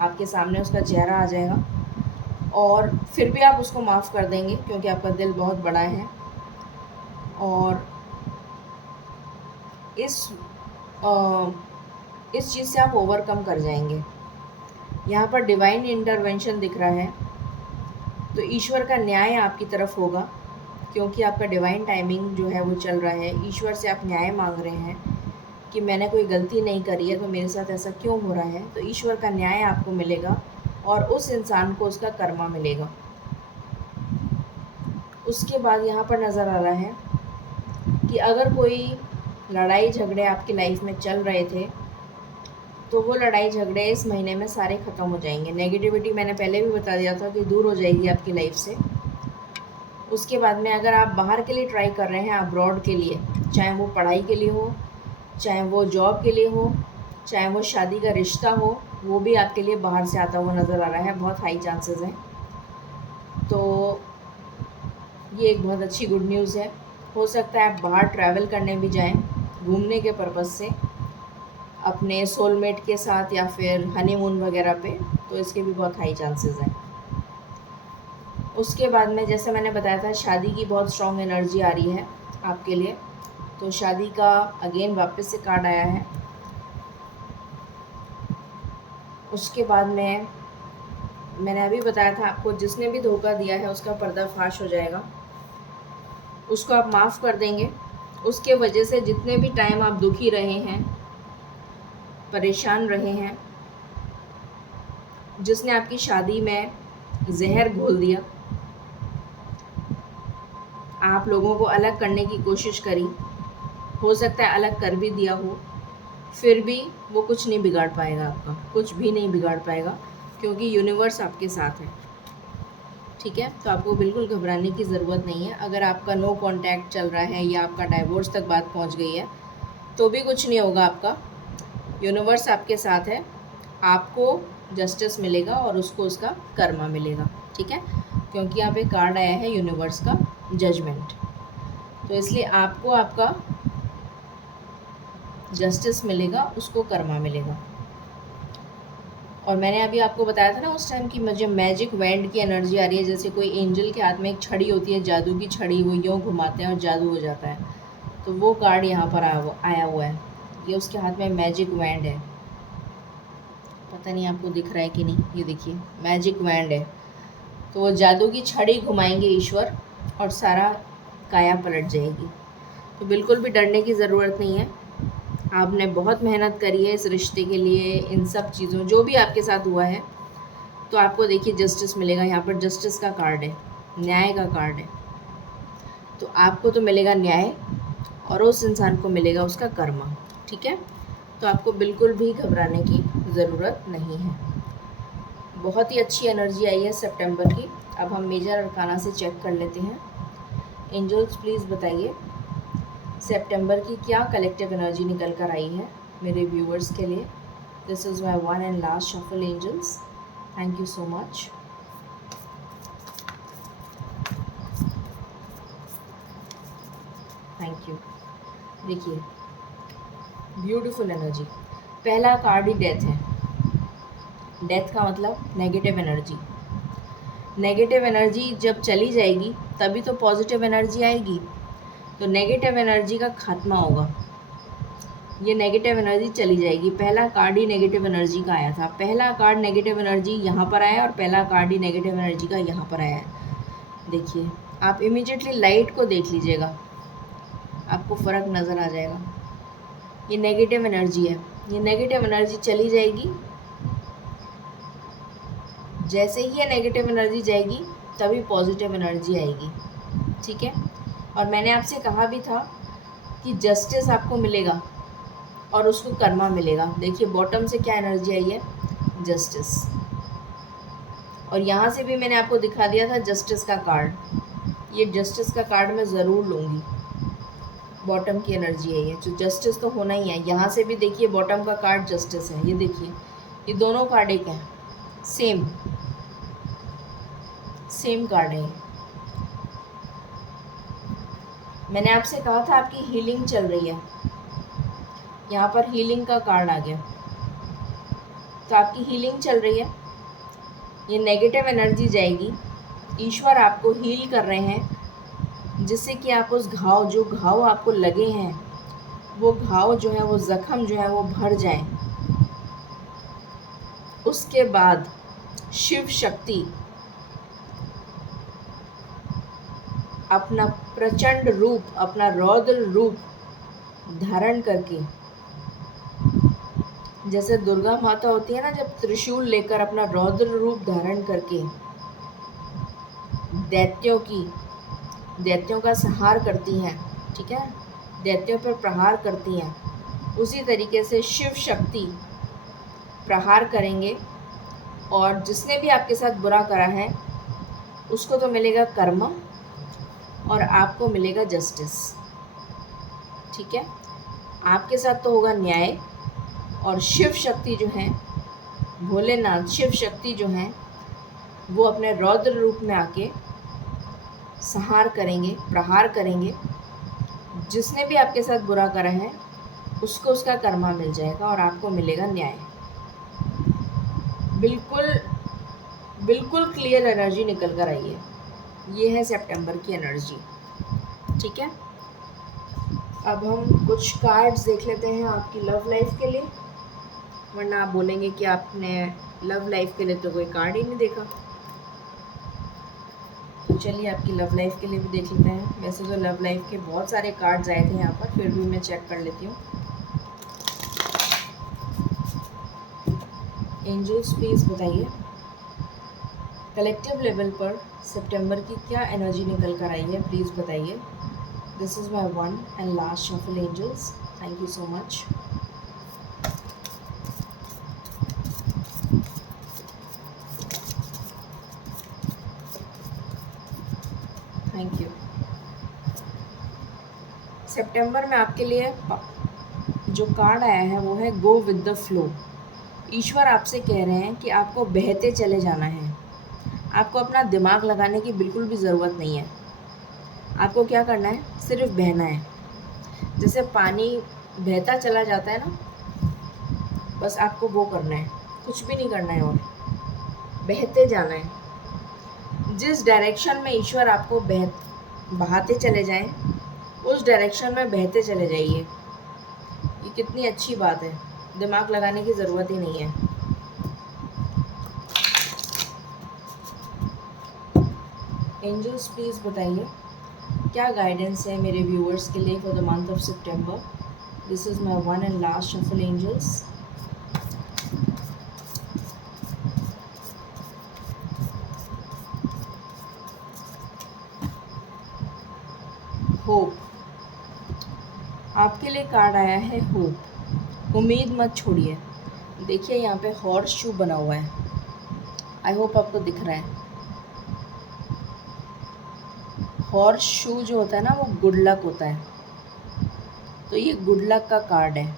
आपके सामने उसका चेहरा आ जाएगा, और फिर भी आप उसको माफ़ कर देंगे क्योंकि आपका दिल बहुत बड़ा है। और इस चीज़ से आप ओवरकम कर जाएंगे। यहाँ पर डिवाइन इंटरवेंशन दिख रहा है, तो ईश्वर का न्याय आपकी तरफ होगा, क्योंकि आपका डिवाइन टाइमिंग जो है वो चल रहा है। ईश्वर से आप न्याय मांग रहे हैं कि मैंने कोई गलती नहीं करी है तो मेरे साथ ऐसा क्यों हो रहा है, तो ईश्वर का न्याय आपको मिलेगा और उस इंसान को उसका कर्मा मिलेगा। उसके बाद यहाँ पर नज़र आ रहा है कि अगर कोई लड़ाई झगड़े आपकी लाइफ में चल रहे थे, तो वो लड़ाई झगड़े इस महीने में सारे ख़त्म हो जाएंगे। नेगेटिविटी मैंने पहले भी बता दिया था कि दूर हो जाएगी आपकी लाइफ से। उसके बाद में अगर आप बाहर के लिए ट्राई कर रहे हैं, अब्रॉड के लिए, चाहे वो पढ़ाई के लिए हो, चाहे वो जॉब के लिए हो, चाहे वो शादी का रिश्ता हो, वो भी आपके लिए बाहर से आता हुआ नज़र आ रहा है, बहुत हाई चांसेस हैं। तो ये एक बहुत अच्छी गुड न्यूज़ है। हो सकता है आप बाहर ट्रैवल करने भी जाएं घूमने के पर्पज़ से, अपने सोलमेट के साथ या फिर हनीमून वगैरह पे, तो इसके भी बहुत हाई चांसेस हैं। उसके बाद में जैसे मैंने बताया था, शादी की बहुत स्ट्रॉन्ग एनर्जी आ रही है आपके लिए, तो शादी का अगेन वापस से कार्ड आया है। उसके बाद में मैंने अभी बताया था आपको, जिसने भी धोखा दिया है उसका पर्दाफाश हो जाएगा, उसको आप माफ़ कर देंगे। उसके वजह से जितने भी टाइम आप दुखी रहे हैं, परेशान रहे हैं, जिसने आपकी शादी में जहर घोल दिया, आप लोगों को अलग करने की कोशिश करी, हो सकता है अलग कर भी दिया हो, फिर भी वो कुछ नहीं बिगाड़ पाएगा आपका, कुछ भी नहीं बिगाड़ पाएगा, क्योंकि यूनिवर्स आपके साथ है, ठीक है। तो आपको बिल्कुल घबराने की ज़रूरत नहीं है। अगर आपका नो कांटेक्ट चल रहा है या आपका डाइवोर्स तक बात पहुंच गई है, तो भी कुछ नहीं होगा आपका, यूनिवर्स आपके साथ है, आपको जस्टिस मिलेगा और उसको उसका कर्मा मिलेगा, ठीक है। क्योंकि यहाँ पे कार्ड आया है यूनिवर्स का जजमेंट, तो इसलिए आपको आपका जस्टिस मिलेगा, उसको कर्मा मिलेगा। और मैंने अभी आपको बताया था ना उस टाइम की मुझे मैजिक वैंड की एनर्जी आ रही है, जैसे कोई एंजल के हाथ में एक छड़ी होती है, जादू की छड़ी, वो यूँ घुमाते हैं और जादू हो जाता है, तो वो कार्ड यहाँ पर आया हुआ है। ये उसके हाथ में मैजिक वैंड है, पता नहीं आपको दिख रहा है कि नहीं, ये देखिए मैजिक वैंड है। तो वो जादू की छड़ी घुमाएंगे ईश्वर और सारा काया पलट जाएगी। तो बिल्कुल भी डरने की ज़रूरत नहीं है। आपने बहुत मेहनत करी है इस रिश्ते के लिए, इन सब चीज़ों जो भी आपके साथ हुआ है, तो आपको देखिए जस्टिस मिलेगा। यहाँ पर जस्टिस का कार्ड है, न्याय का कार्ड है, तो आपको तो मिलेगा न्याय और उस इंसान को मिलेगा उसका कर्मा, ठीक है। तो आपको बिल्कुल भी घबराने की ज़रूरत नहीं है। बहुत ही अच्छी एनर्जी आई है सितंबर की। अब हम मेजर अरकाना से चेक कर लेते हैं। एंजल्स प्लीज़ बताइए सितंबर की क्या कलेक्टिव एनर्जी निकल कर आई है मेरे व्यूअर्स के लिए। This is my one and last shuffle angels, thank you so much. Thank you. देखिए ब्यूटीफुल एनर्जी, पहला कार्ड ही डेथ है। डेथ का मतलब नेगेटिव एनर्जी। नेगेटिव एनर्जी जब चली जाएगी तभी तो पॉजिटिव एनर्जी आएगी, तो नेगेटिव एनर्जी का खात्मा होगा। ये नेगेटिव एनर्जी चली जाएगी। पहला कार्ड ही नेगेटिव एनर्जी का आया था, पहला कार्ड नेगेटिव एनर्जी यहाँ पर आया और पहला कार्ड ही नेगेटिव एनर्जी का यहाँ पर आया है। देखिए आप इमीडिएटली लाइट को देख लीजिएगा, आपको फ़र्क नज़र आ जाएगा। ये नेगेटिव एनर्जी है, ये नेगेटिव एनर्जी चली जाएगी। जैसे ही ये नेगेटिव एनर्जी जाएगी तभी पॉजिटिव एनर्जी आएगी, ठीक है। और मैंने आपसे कहा भी था कि जस्टिस आपको मिलेगा और उसको कर्मा मिलेगा। देखिए बॉटम से क्या एनर्जी आई है, जस्टिस। और यहाँ से भी मैंने आपको दिखा दिया था जस्टिस का कार्ड। ये जस्टिस का कार्ड मैं ज़रूर लूँगी। बॉटम की एनर्जी है ये, जो जस्टिस तो होना ही है। यहाँ से भी देखिए बॉटम का कार्ड जस्टिस है। ये देखिए ये दोनों कार्ड एक हैं, सेम कार्ड है। मैंने आपसे कहा था आपकी हीलिंग चल रही है, यहाँ पर हीलिंग का कार्ड आ गया। तो आपकी हीलिंग चल रही है, ये नेगेटिव एनर्जी जाएगी। ईश्वर आपको हील कर रहे हैं, जिससे कि आप उस जो घाव आपको लगे हैं, वो घाव जो है, वो ज़ख्म जो है वो भर जाए। उसके बाद शिव शक्ति अपना प्रचंड रूप, अपना रौद्र रूप धारण करके, जैसे दुर्गा माता होती है ना, जब त्रिशूल लेकर अपना रौद्र रूप धारण करके दैत्यों का संहार करती हैं, ठीक है, दैत्यों पर प्रहार करती हैं, उसी तरीके से शिव शक्ति प्रहार करेंगे। और जिसने भी आपके साथ बुरा करा है उसको तो मिलेगा कर्म और आपको मिलेगा जस्टिस, ठीक है। आपके साथ तो होगा न्याय। और शिव शक्ति जो है, भोलेनाथ शिव शक्ति जो हैं, वो अपने रौद्र रूप में आके संहार करेंगे, प्रहार करेंगे। जिसने भी आपके साथ बुरा करा है उसको उसका कर्मा मिल जाएगा और आपको मिलेगा न्याय। बिल्कुल क्लियर एनर्जी निकल कर आई है। ये है सितंबर की एनर्जी, ठीक है। अब हम कुछ कार्ड्स देख लेते हैं आपकी लव लाइफ के लिए, वरना आप बोलेंगे कि आपने लव लाइफ के लिए तो कोई कार्ड ही नहीं देखा। तो चलिए आपकी लव लाइफ के लिए भी देख लेते हैं। वैसे तो लव लाइफ के बहुत सारे कार्ड्स आए थे यहाँ पर, फिर भी मैं चेक कर लेती हूँ। एंजल्स प्लीज़ बताइए कलेक्टिव लेवल पर सितंबर की क्या एनर्जी निकल कर आई है, प्लीज़ बताइए। This is my one and last shuffle angels, thank you so much. Thank you. सितंबर में आपके लिए जो कार्ड आया है वो है गो विद द फ्लो। ईश्वर आपसे कह रहे हैं कि आपको बहते चले जाना है। आपको अपना दिमाग लगाने की बिल्कुल भी ज़रूरत नहीं है। आपको क्या करना है, सिर्फ बहना है। जैसे पानी बहता चला जाता है ना, बस आपको वो करना है, कुछ भी नहीं करना है और बहते जाना है। जिस डायरेक्शन में ईश्वर आपको बहाते चले जाएं, उस डायरेक्शन में बहते चले जाइए। ये कितनी अच्छी बात है, दिमाग लगाने की ज़रूरत ही नहीं है। एंजल्स प्लीज़ बताइए क्या गाइडेंस है मेरे व्यूअर्स के लिए for the month of September. This is my one and last shuffle angels. Hope, आपके लिए कार्ड आया है होप। उम्मीद मत छोड़िए। देखिए यहाँ पे हॉर्स शू बना हुआ है, आई होप आपको दिख रहा है। हॉर्स शू जो होता है ना, वो गुड लक होता है, तो ये गुड लक का कार्ड है।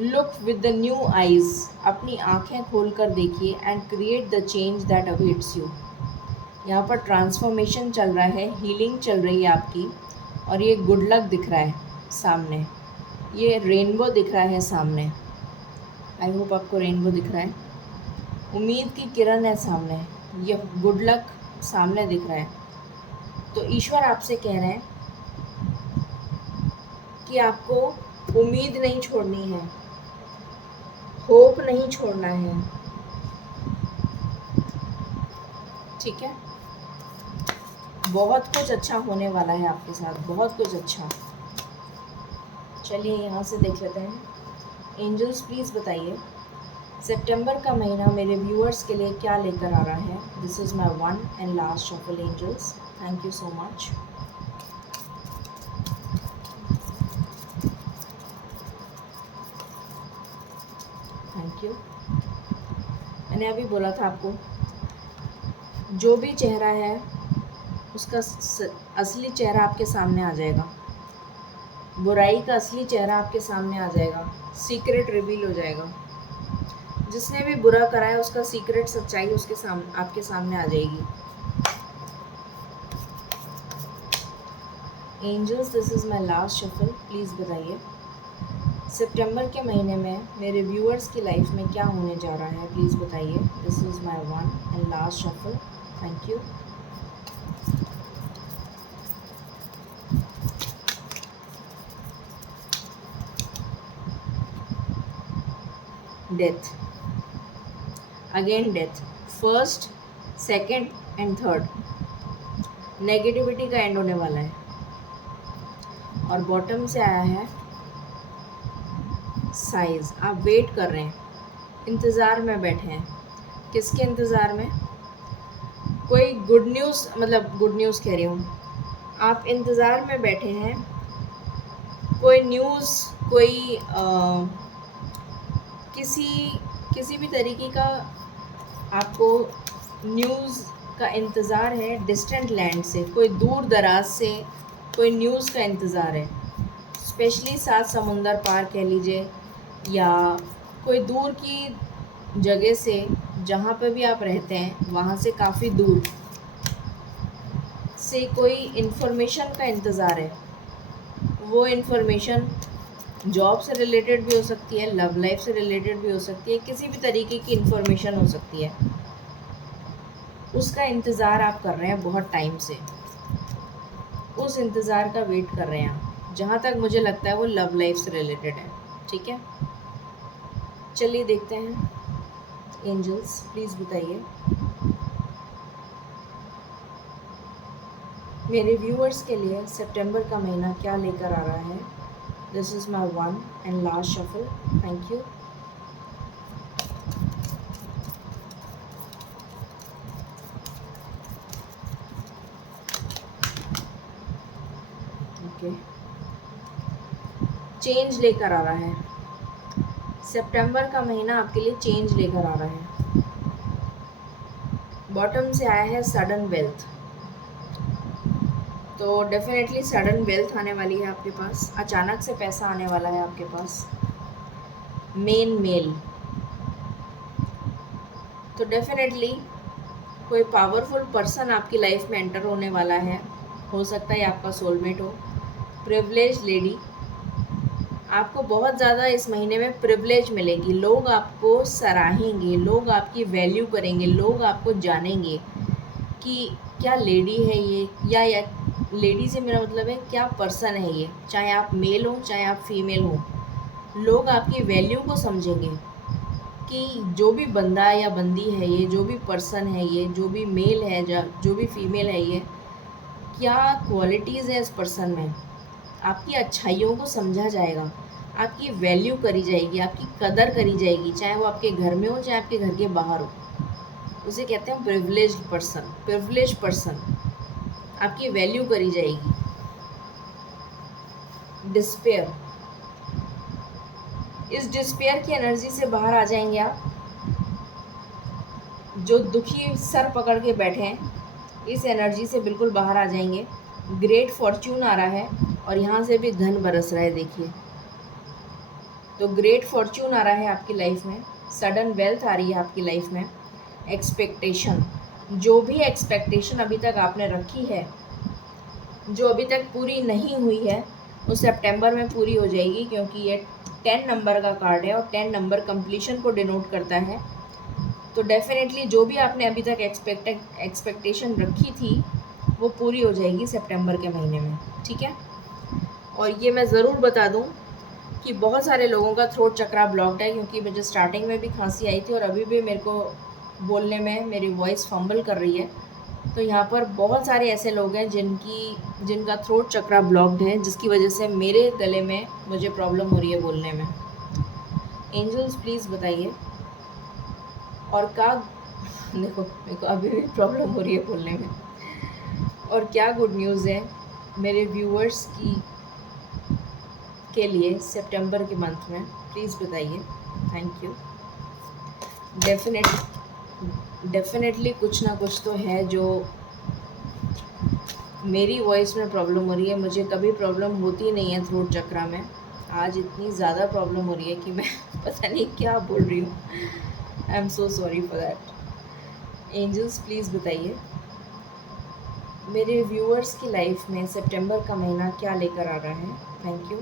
Look with the new eyes, अपनी आँखें खोल कर देखिए and create the change that awaits you. यहाँ पर ट्रांसफॉर्मेशन चल रहा है, हीलिंग चल रही है आपकी, और ये गुड लक दिख रहा है सामने, ये रेनबो दिख रहा है सामने। आई होप आपको रेनबो दिख रहा है। उम्मीद की किरण है सामने, ये गुड लक सामने दिख रहा है। तो ईश्वर आपसे कह रहे हैं कि आपको उम्मीद नहीं छोड़नी है, होप नहीं छोड़ना है, ठीक है। बहुत कुछ अच्छा होने वाला है आपके साथ, बहुत कुछ अच्छा। चलिए यहाँ से देख लेते हैं। एंजल्स प्लीज़ बताइए सितंबर का महीना मेरे व्यूअर्स के लिए क्या लेकर आ रहा है। This is my one and last shuffle angels, thank you so much. Thank you. मैंने अभी बोला था आपको, जो भी चेहरा है उसका असली चेहरा आपके सामने आ जाएगा। बुराई का असली चेहरा आपके सामने आ जाएगा, सीक्रेट रिवील हो जाएगा। जिसने भी बुरा करा है उसका सीक्रेट सच्चाई उसके सामने, आपके सामने आ जाएगी। Angels this is my last shuffle, please बताइए सितंबर के महीने में मेरे व्यूअर्स की लाइफ में क्या होने जा रहा है, प्लीज़ बताइए। This is my one and last shuffle, thank you. Death, again death, first, second and third negativity का एंड होने वाला है। और बॉटम से आया है साइज। आप वेट कर रहे हैं, इंतज़ार में बैठे हैं। किसके इंतज़ार में? कोई गुड न्यूज़, मतलब गुड न्यूज़ कह रही हूँ, आप इंतज़ार में बैठे हैं। कोई न्यूज़, कोई किसी किसी भी तरीके का आपको न्यूज़ का इंतज़ार है। डिस्टेंट लैंड से, कोई दूर दराज से कोई न्यूज़ का इंतज़ार है। स्पेशली 7 समुंदर पार कह लीजिए, या कोई दूर की जगह से, जहाँ पे भी आप रहते हैं वहाँ से काफ़ी दूर से कोई इन्फॉर्मेशन का इंतज़ार है। वो इन्फॉर्मेशन जॉब से रिलेटेड भी हो सकती है, लव लाइफ से रिलेटेड भी हो सकती है, किसी भी तरीके की इन्फॉर्मेशन हो सकती है। उसका इंतज़ार आप कर रहे हैं बहुत टाइम से, उस इंतज़ार का वेट कर रहे हैं आप। जहाँ तक मुझे लगता है वो लव लाइफ से रिलेटेड है, ठीक है। चलिए देखते हैं। एंजल्स प्लीज़ बताइए मेरे व्यूअर्स के लिए सितंबर का महीना क्या लेकर आ रहा है। This is my one and last shuffle, thank you. Okay, change लेकर आ रहा है। सितंबर का महीना आपके लिए चेंज लेकर आ रहा है। बॉटम से आया है सडन वेल्थ, तो डेफिनेटली सडन वेल्थ आने वाली है आपके पास। अचानक से पैसा आने वाला है आपके पास। मेल, तो डेफिनेटली कोई पावरफुल पर्सन आपकी लाइफ में एंटर होने वाला है। हो सकता है आपका सोलमेट हो। प्रिविलेज लेडी, आपको बहुत ज़्यादा इस महीने में प्रिविलेज मिलेगी। लोग आपको सराहेंगे, लोग आपकी वैल्यू करेंगे, लोग आपको जानेंगे कि क्या लेडी है ये, या लेडी से मेरा मतलब है क्या पर्सन है ये। चाहे आप मेल हो चाहे आप फीमेल हो, लोग आपकी वैल्यू को समझेंगे कि जो भी बंदा या बंदी है ये, जो भी पर्सन है ये, जो भी मेल है, जो भी फीमेल है ये, क्या क्वालिटीज़ है इस पर्सन में। आपकी अच्छाइयों को समझा जाएगा, आपकी वैल्यू करी जाएगी, आपकी कदर करी जाएगी, चाहे वो आपके घर में हो चाहे आपके घर के बाहर हो। उसे कहते हैं प्रिविलेज्ड पर्सन। प्रिविलेज पर्सन, आपकी वैल्यू करी जाएगी। डिस्पेयर, इस डिस्पेयर की एनर्जी से बाहर आ जाएंगे आप। जो दुखी सर पकड़ के बैठे हैं, इस एनर्जी से बिल्कुल बाहर आ जाएंगे। ग्रेट फॉर्च्यून आ रहा है और यहाँ से भी धन बरस रहा है, देखिए। तो ग्रेट फॉर्च्यून आ रहा है आपकी लाइफ में, सडन वेल्थ आ रही है आपकी लाइफ में। एक्सपेक्टेशन, जो भी एक्सपेक्टेशन अभी तक आपने रखी है, जो अभी तक पूरी नहीं हुई है, वो सितंबर में पूरी हो जाएगी, क्योंकि ये 10 नंबर का कार्ड है और 10 नंबर कंप्लीशन को डिनोट करता है। तो डेफिनेटली जो भी आपने अभी तक एक्सपेक्टेशन रखी थी वो पूरी हो जाएगी सितंबर के महीने में, ठीक है। और ये मैं ज़रूर बता दूं कि बहुत सारे लोगों का थ्रोट चक्रा ब्लॉक्ड है, क्योंकि मुझे स्टार्टिंग में भी खांसी आई थी और अभी भी मेरे को बोलने में मेरी वॉइस फंबल कर रही है। तो यहाँ पर बहुत सारे ऐसे लोग हैं जिनका थ्रोट चक्रा ब्लॉक्ड है, जिसकी वजह से मेरे गले में मुझे प्रॉब्लम हो रही है बोलने में। एंजल्स प्लीज़ बताइए। और क्या देखो मेरे को अभी भी प्रॉब्लम हो रही है बोलने में। और क्या गुड न्यूज़ है मेरे व्यूअर्स के लिए सितंबर के मंथ में, प्लीज़ बताइए। Thank you. डेफिनेटली कुछ ना कुछ तो है जो मेरी वॉइस में प्रॉब्लम हो रही है। मुझे कभी प्रॉब्लम होती नहीं है थ्रोट चक्रा में, आज इतनी ज़्यादा प्रॉब्लम हो रही है कि मैं पता नहीं क्या बोल रही हूँ। I am so sorry for that. Angels please बताइए मेरे व्यूअर्स की लाइफ में सितंबर का महीना क्या लेकर आ रहा है। Thank you.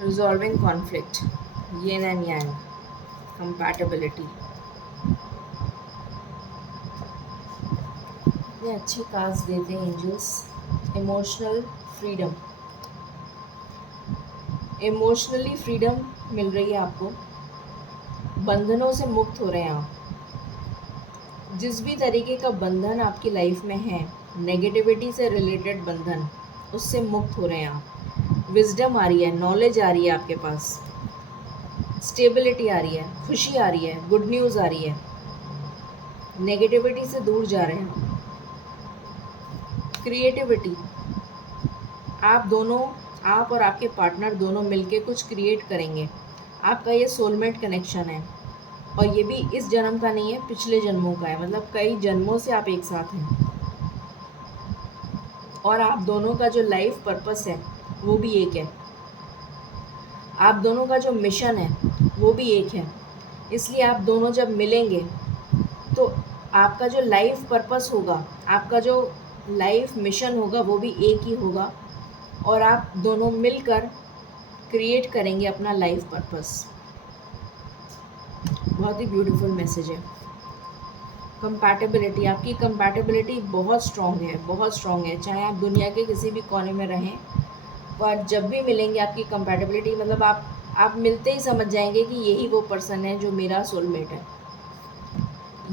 Resolving conflict, yin and yang, compatibility. इतने अच्छी कार्ड्स देते हैं angels. Emotional freedom, emotionally freedom मिल रही है आपको। बंधनों से मुक्त हो रहे हैं आप। जिस भी तरीके का बंधन आपकी लाइफ में है, नेगेटिविटी से रिलेटेड बंधन, उससे मुक्त हो रहे हैं आप। विजडम आ रही है, नॉलेज आ रही है आपके पास, स्टेबिलिटी आ रही है, खुशी आ रही है, गुड न्यूज़ आ रही है। नेगेटिविटी से दूर जा रहे हैं। क्रिएटिविटी, आप दोनों, आप और आपके पार्टनर दोनों मिलके कुछ क्रिएट करेंगे। आपका ये सोलमेट कनेक्शन है, और ये भी इस जन्म का नहीं है, पिछले जन्मों का है। मतलब कई जन्मों से आप एक साथ हैं, और आप दोनों का जो लाइफ पर्पस है वो भी एक है। आप दोनों का जो मिशन है वो भी एक है। इसलिए आप दोनों जब मिलेंगे तो आपका जो लाइफ पर्पस होगा, आपका जो लाइफ मिशन होगा, वो भी एक ही होगा, और आप दोनों मिलकर क्रिएट करेंगे अपना लाइफ पर्पस। बहुत ही ब्यूटीफुल मैसेज है। कंपैटिबिलिटी, आपकी कंपैटिबिलिटी बहुत स्ट्रॉन्ग है, बहुत स्ट्रॉन्ग है। चाहे आप दुनिया के किसी भी कोने में रहें, पर जब भी मिलेंगे आपकी कंपैटिबिलिटी, मतलब आप मिलते ही समझ जाएंगे कि यही वो पर्सन है जो मेरा सोलमेट है।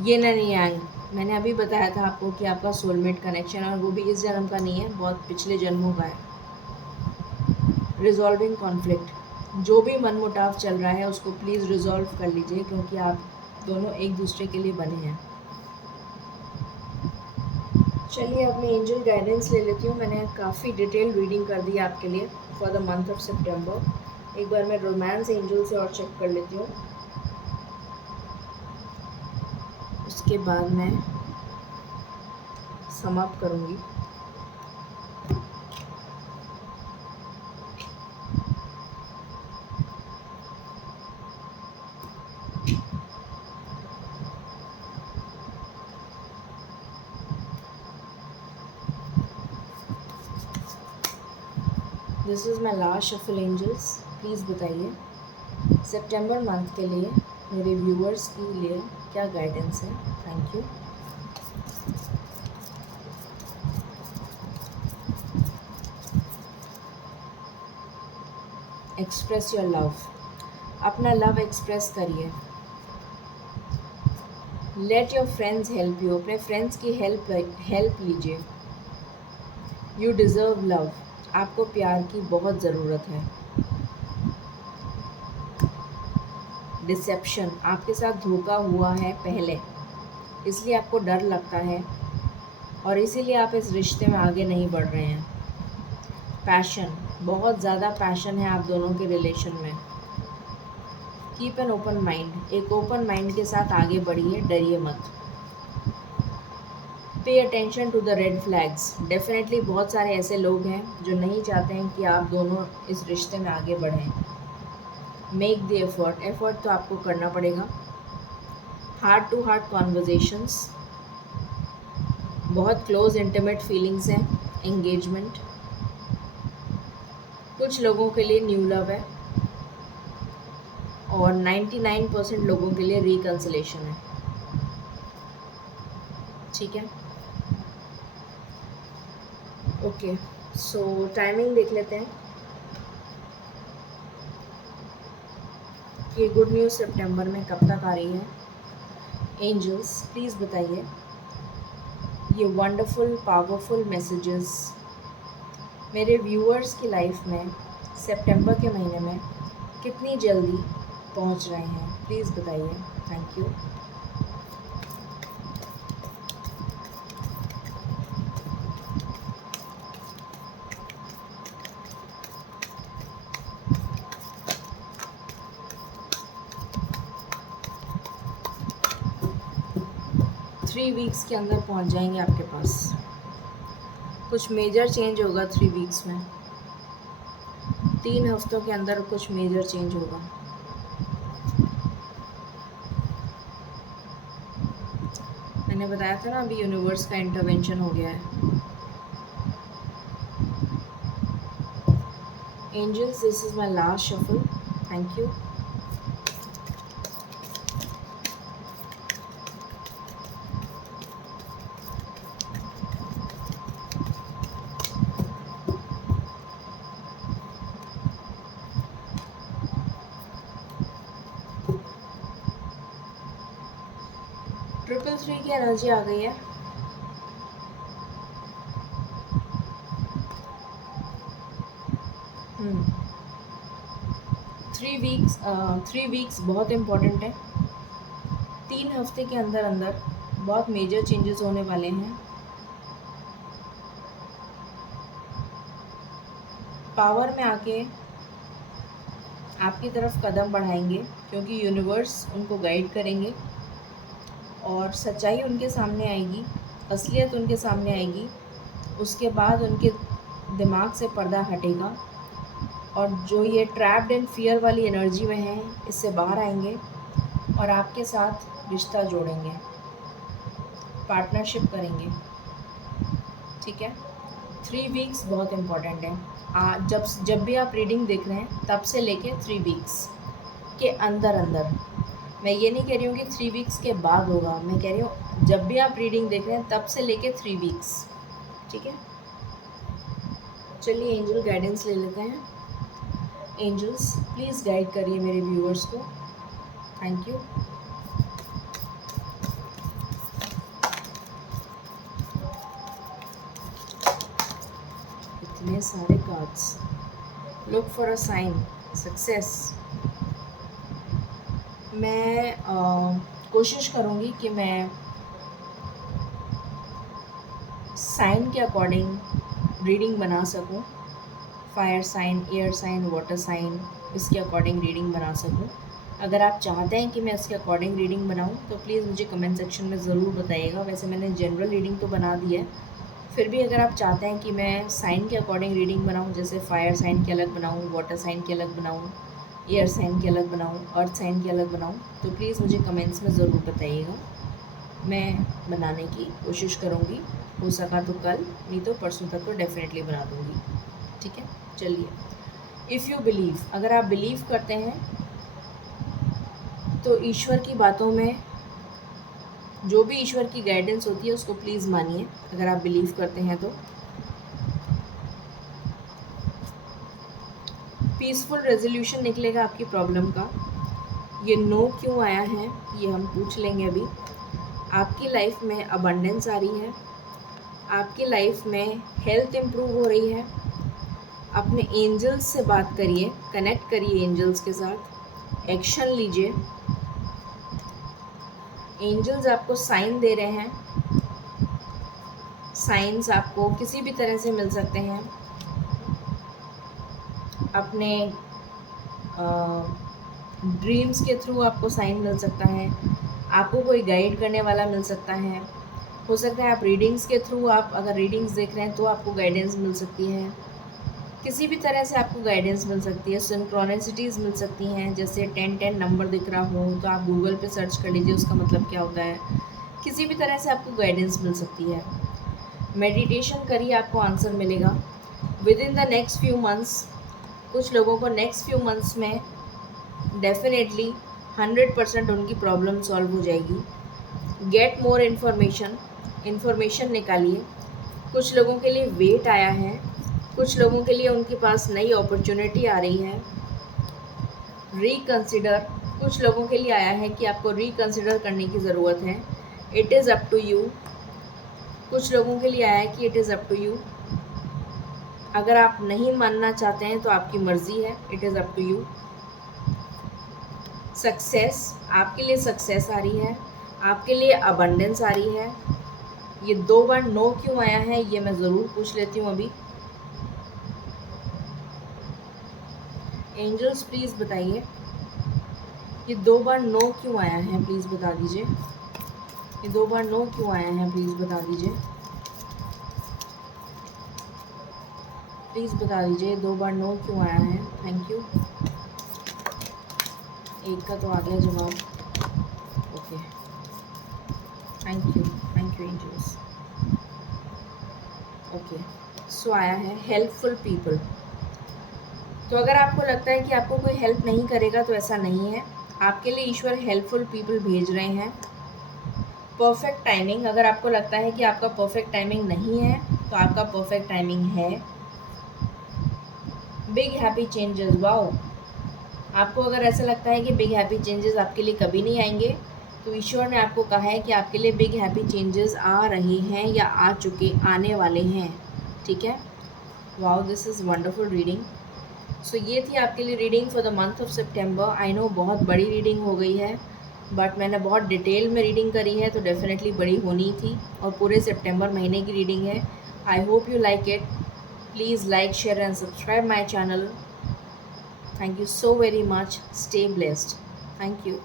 ये नहीं यांग, मैंने अभी बताया था आपको कि आपका सोलमेट कनेक्शन है, और वो भी इस जन्म का नहीं है, बहुत पिछले जन्मों का है। रिजॉल्विंग कॉन्फ्लिक्ट, जो भी मनमुटाव चल रहा है उसको प्लीज़ रिजॉल्व कर लीजिए, क्योंकि आप दोनों एक दूसरे के लिए बने हैं। चलिए अब मैं एंजल गाइडेंस ले लेती हूँ। मैंने काफ़ी डिटेल रीडिंग कर दी आपके लिए फॉर द मंथ ऑफ सितंबर। एक बार मैं रोमांस एंजल से और चेक कर लेती हूँ, उसके बाद मैं समाप्त करूँगी। This is my last shuffle angels. Please बताइए सितंबर मंथ के लिए मेरे व्यूअर्स के लिए क्या गाइडेंस है। Thank you. Express your love, अपना लव एक्सप्रेस करिए। Let your friends help you, अपने फ्रेंड्स की हेल्प लीजिए। यू डिज़र्व लव, आपको प्यार की बहुत ज़रूरत है। डिसेप्शन, आपके साथ धोखा हुआ है पहले, इसलिए आपको डर लगता है, और इसीलिए आप इस रिश्ते में आगे नहीं बढ़ रहे हैं। पैशन, बहुत ज़्यादा पैशन है आप दोनों के रिलेशन में। कीप एन ओपन माइंड, एक ओपन माइंड के साथ आगे बढ़िए, डरिए मत। Pay attention to the red flags, definitely बहुत सारे ऐसे लोग हैं जो नहीं चाहते हैं कि आप दोनों इस रिश्ते में आगे बढ़ें। मेक द एफर्ट, एफर्ट तो आपको करना पड़ेगा। हार्ट टू हार्ट कॉन्वर्जेशंस, बहुत क्लोज इंटीमेट फीलिंग्स हैं। एंगेजमेंट, कुछ लोगों के लिए न्यू लव है, और 99% लोगों के लिए रिकन्सिलेशन है। ठीक है, ओके। सो टाइमिंग देख लेते हैं कि गुड न्यूज़ सितंबर में कब तक आ रही है। एंजल्स प्लीज़ बताइए ये वंडरफुल पावरफुल मैसेजेस मेरे व्यूअर्स की लाइफ में सितंबर के महीने में कितनी जल्दी पहुंच रहे हैं, प्लीज़ बताइए। Thank you. थ्री वीक्स के अंदर पहुंच जाएंगे आपके पास। कुछ मेजर चेंज होगा 3 वीक्स में। 3 हफ्तों के अंदर कुछ मेजर चेंज होगा। मैंने बताया था ना अभी यूनिवर्स का इंटरवेंशन हो गया है। Angels this is my last shuffle. Thank you. Triple 3 की एनर्जी आ गई है। थ्री वीक्स बहुत इम्पोर्टेंट है। 3 हफ्ते के अंदर अंदर बहुत मेजर चेंजेस होने वाले हैं। पावर में आके आपकी तरफ कदम बढ़ाएंगे क्योंकि यूनिवर्स उनको गाइड करेंगे और सच्चाई उनके सामने आएगी, असलियत उनके सामने आएगी। उसके बाद उनके दिमाग से पर्दा हटेगा और जो ये ट्रैप्ड एंड फियर वाली एनर्जी में हैं इससे बाहर आएंगे और आपके साथ रिश्ता जोड़ेंगे, पार्टनरशिप करेंगे। ठीक है। 3 वीक्स बहुत इम्पॉर्टेंट है। जब भी आप रीडिंग देख रहे हैं तब से लेके 3 वीक्स के अंदर अंदर। मैं ये नहीं कह रही हूँ कि 3 वीक्स के बाद होगा, मैं कह रही हूँ जब भी आप रीडिंग देख रहे हैं तब से लेके 3 वीक्स। ठीक है। चलिए एंजल गाइडेंस ले लेते हैं। एंजल्स प्लीज़ गाइड करिए मेरे व्यूअर्स को। Thank you. इतने सारे cards. Look for a sign success. मैं कोशिश करूँगी कि मैं साइन के अकॉर्डिंग रीडिंग बना सकूँ। Fire sign, air sign, water sign, इसके अकॉर्डिंग रीडिंग बना सकूँ। अगर आप चाहते हैं कि मैं इसके अकॉर्डिंग रीडिंग बनाऊँ तो प्लीज़ मुझे कमेंट सेक्शन में ज़रूर बताइएगा। वैसे मैंने जनरल रीडिंग तो बना दी है, फिर भी अगर आप चाहते हैं कि मैं साइन के अकॉर्डिंग रीडिंग बनाऊँ, जैसे फायर साइन की अलग बनाऊँ, वाटर साइन की अलग बनाऊँ, एयर साइन की अलग बनाऊँ, अर्थ साइन की अलग बनाऊँ, तो प्लीज़ मुझे कमेंट्स में ज़रूर बताइएगा। मैं बनाने की कोशिश करूँगी, हो सका तो कल, नहीं तो परसों तक तो डेफिनेटली बना दूँगी। ठीक है। चलिए, इफ़ यू बिलीव, अगर आप बिलीव करते हैं तो ईश्वर की बातों में जो भी ईश्वर की गाइडेंस होती है उसको प्लीज़ मानिए, अगर आप बिलीव करते हैं तो। पीसफुल रेजोल्यूशन निकलेगा आपकी प्रॉब्लम का। ये नो क्यों आया है ये हम पूछ लेंगे अभी। आपकी लाइफ में अबंडेंस आ रही है, आपकी लाइफ में हेल्थ इम्प्रूव हो रही है। अपने एंजल्स से बात करिए, कनेक्ट करिए एंजल्स के साथ, एक्शन लीजिए। एंजल्स आपको साइन दे रहे हैं। साइंस आपको किसी भी तरह से मिल सकते हैं। अपने ड्रीम्स के थ्रू आपको साइन मिल सकता है, आपको कोई गाइड करने वाला मिल सकता है। हो सकता है आप रीडिंग्स के थ्रू, आप अगर रीडिंग्स देख रहे हैं तो आपको गाइडेंस मिल सकती है। किसी भी तरह से आपको गाइडेंस मिल सकती है। सिंक्रोनिसिटीज़ मिल सकती हैं, जैसे 1010 नंबर दिख रहा हो तो आप गूगल पे सर्च कर लीजिए उसका मतलब क्या होता है। किसी भी तरह से आपको गाइडेंस मिल सकती है। मेडिटेशन करिए, आपको आंसर मिलेगा with in the next few months. कुछ लोगों को नेक्स्ट फ्यू मंथ्स में डेफिनेटली 100% उनकी प्रॉब्लम सॉल्व हो जाएगी। गेट मोर इन्फॉर्मेशन निकालिए। कुछ लोगों के लिए वेट आया है, कुछ लोगों के लिए उनके पास नई अपॉर्चुनिटी आ रही है। रिकंसिडर, कुछ लोगों के लिए आया है कि आपको रिकंसिडर करने की ज़रूरत है। It is up to you, कुछ लोगों के लिए आया है कि it is up to you. अगर आप नहीं मानना चाहते हैं तो आपकी मर्ज़ी है, it is up to you. Success, आपके लिए सक्सेस आ रही है, आपके लिए अबंडेंस आ रही है। ये 2 बार नो क्यों आया है ये मैं ज़रूर पूछ लेती हूँ अभी। एंजल्स प्लीज़ बताइए, ये 2 बार नो क्यों आया है, प्लीज़ बता दीजिए। ये 2 बार नो क्यों आया है, प्लीज़ बता दीजिए। प्लीज़ बता दीजिए 2 बार नो क्यों आया है। Thank you. एक का तो आ गया जवाब। Okay, thank you angels. Okay, so आया है हेल्पफुल पीपल। तो अगर आपको लगता है कि आपको कोई हेल्प नहीं करेगा तो ऐसा नहीं है, आपके लिए ईश्वर हेल्पफुल पीपल भेज रहे हैं। परफेक्ट टाइमिंग, अगर आपको लगता है कि आपका परफेक्ट टाइमिंग नहीं है तो आपका परफेक्ट टाइमिंग है। Big happy changes, wow. आपको अगर ऐसा लगता है कि बिग हैप्पी चेंजेस आपके लिए कभी नहीं आएंगे तो ईश्वर ने आपको कहा है कि आपके लिए बिग हैप्पी चेंजेस आ रहे हैं या आ चुके, आने वाले हैं। ठीक है, wow, this is wonderful reading. So ये थी आपके लिए reading for the month of September. I know बहुत बड़ी रीडिंग हो गई है, बट मैंने बहुत डिटेल में रीडिंग करी है तो डेफिनेटली बड़ी होनी थी, और पूरे सितंबर महीने की रीडिंग है। I hope you like it. Please like, share and subscribe my channel. Thank you so very much. Stay blessed. Thank you.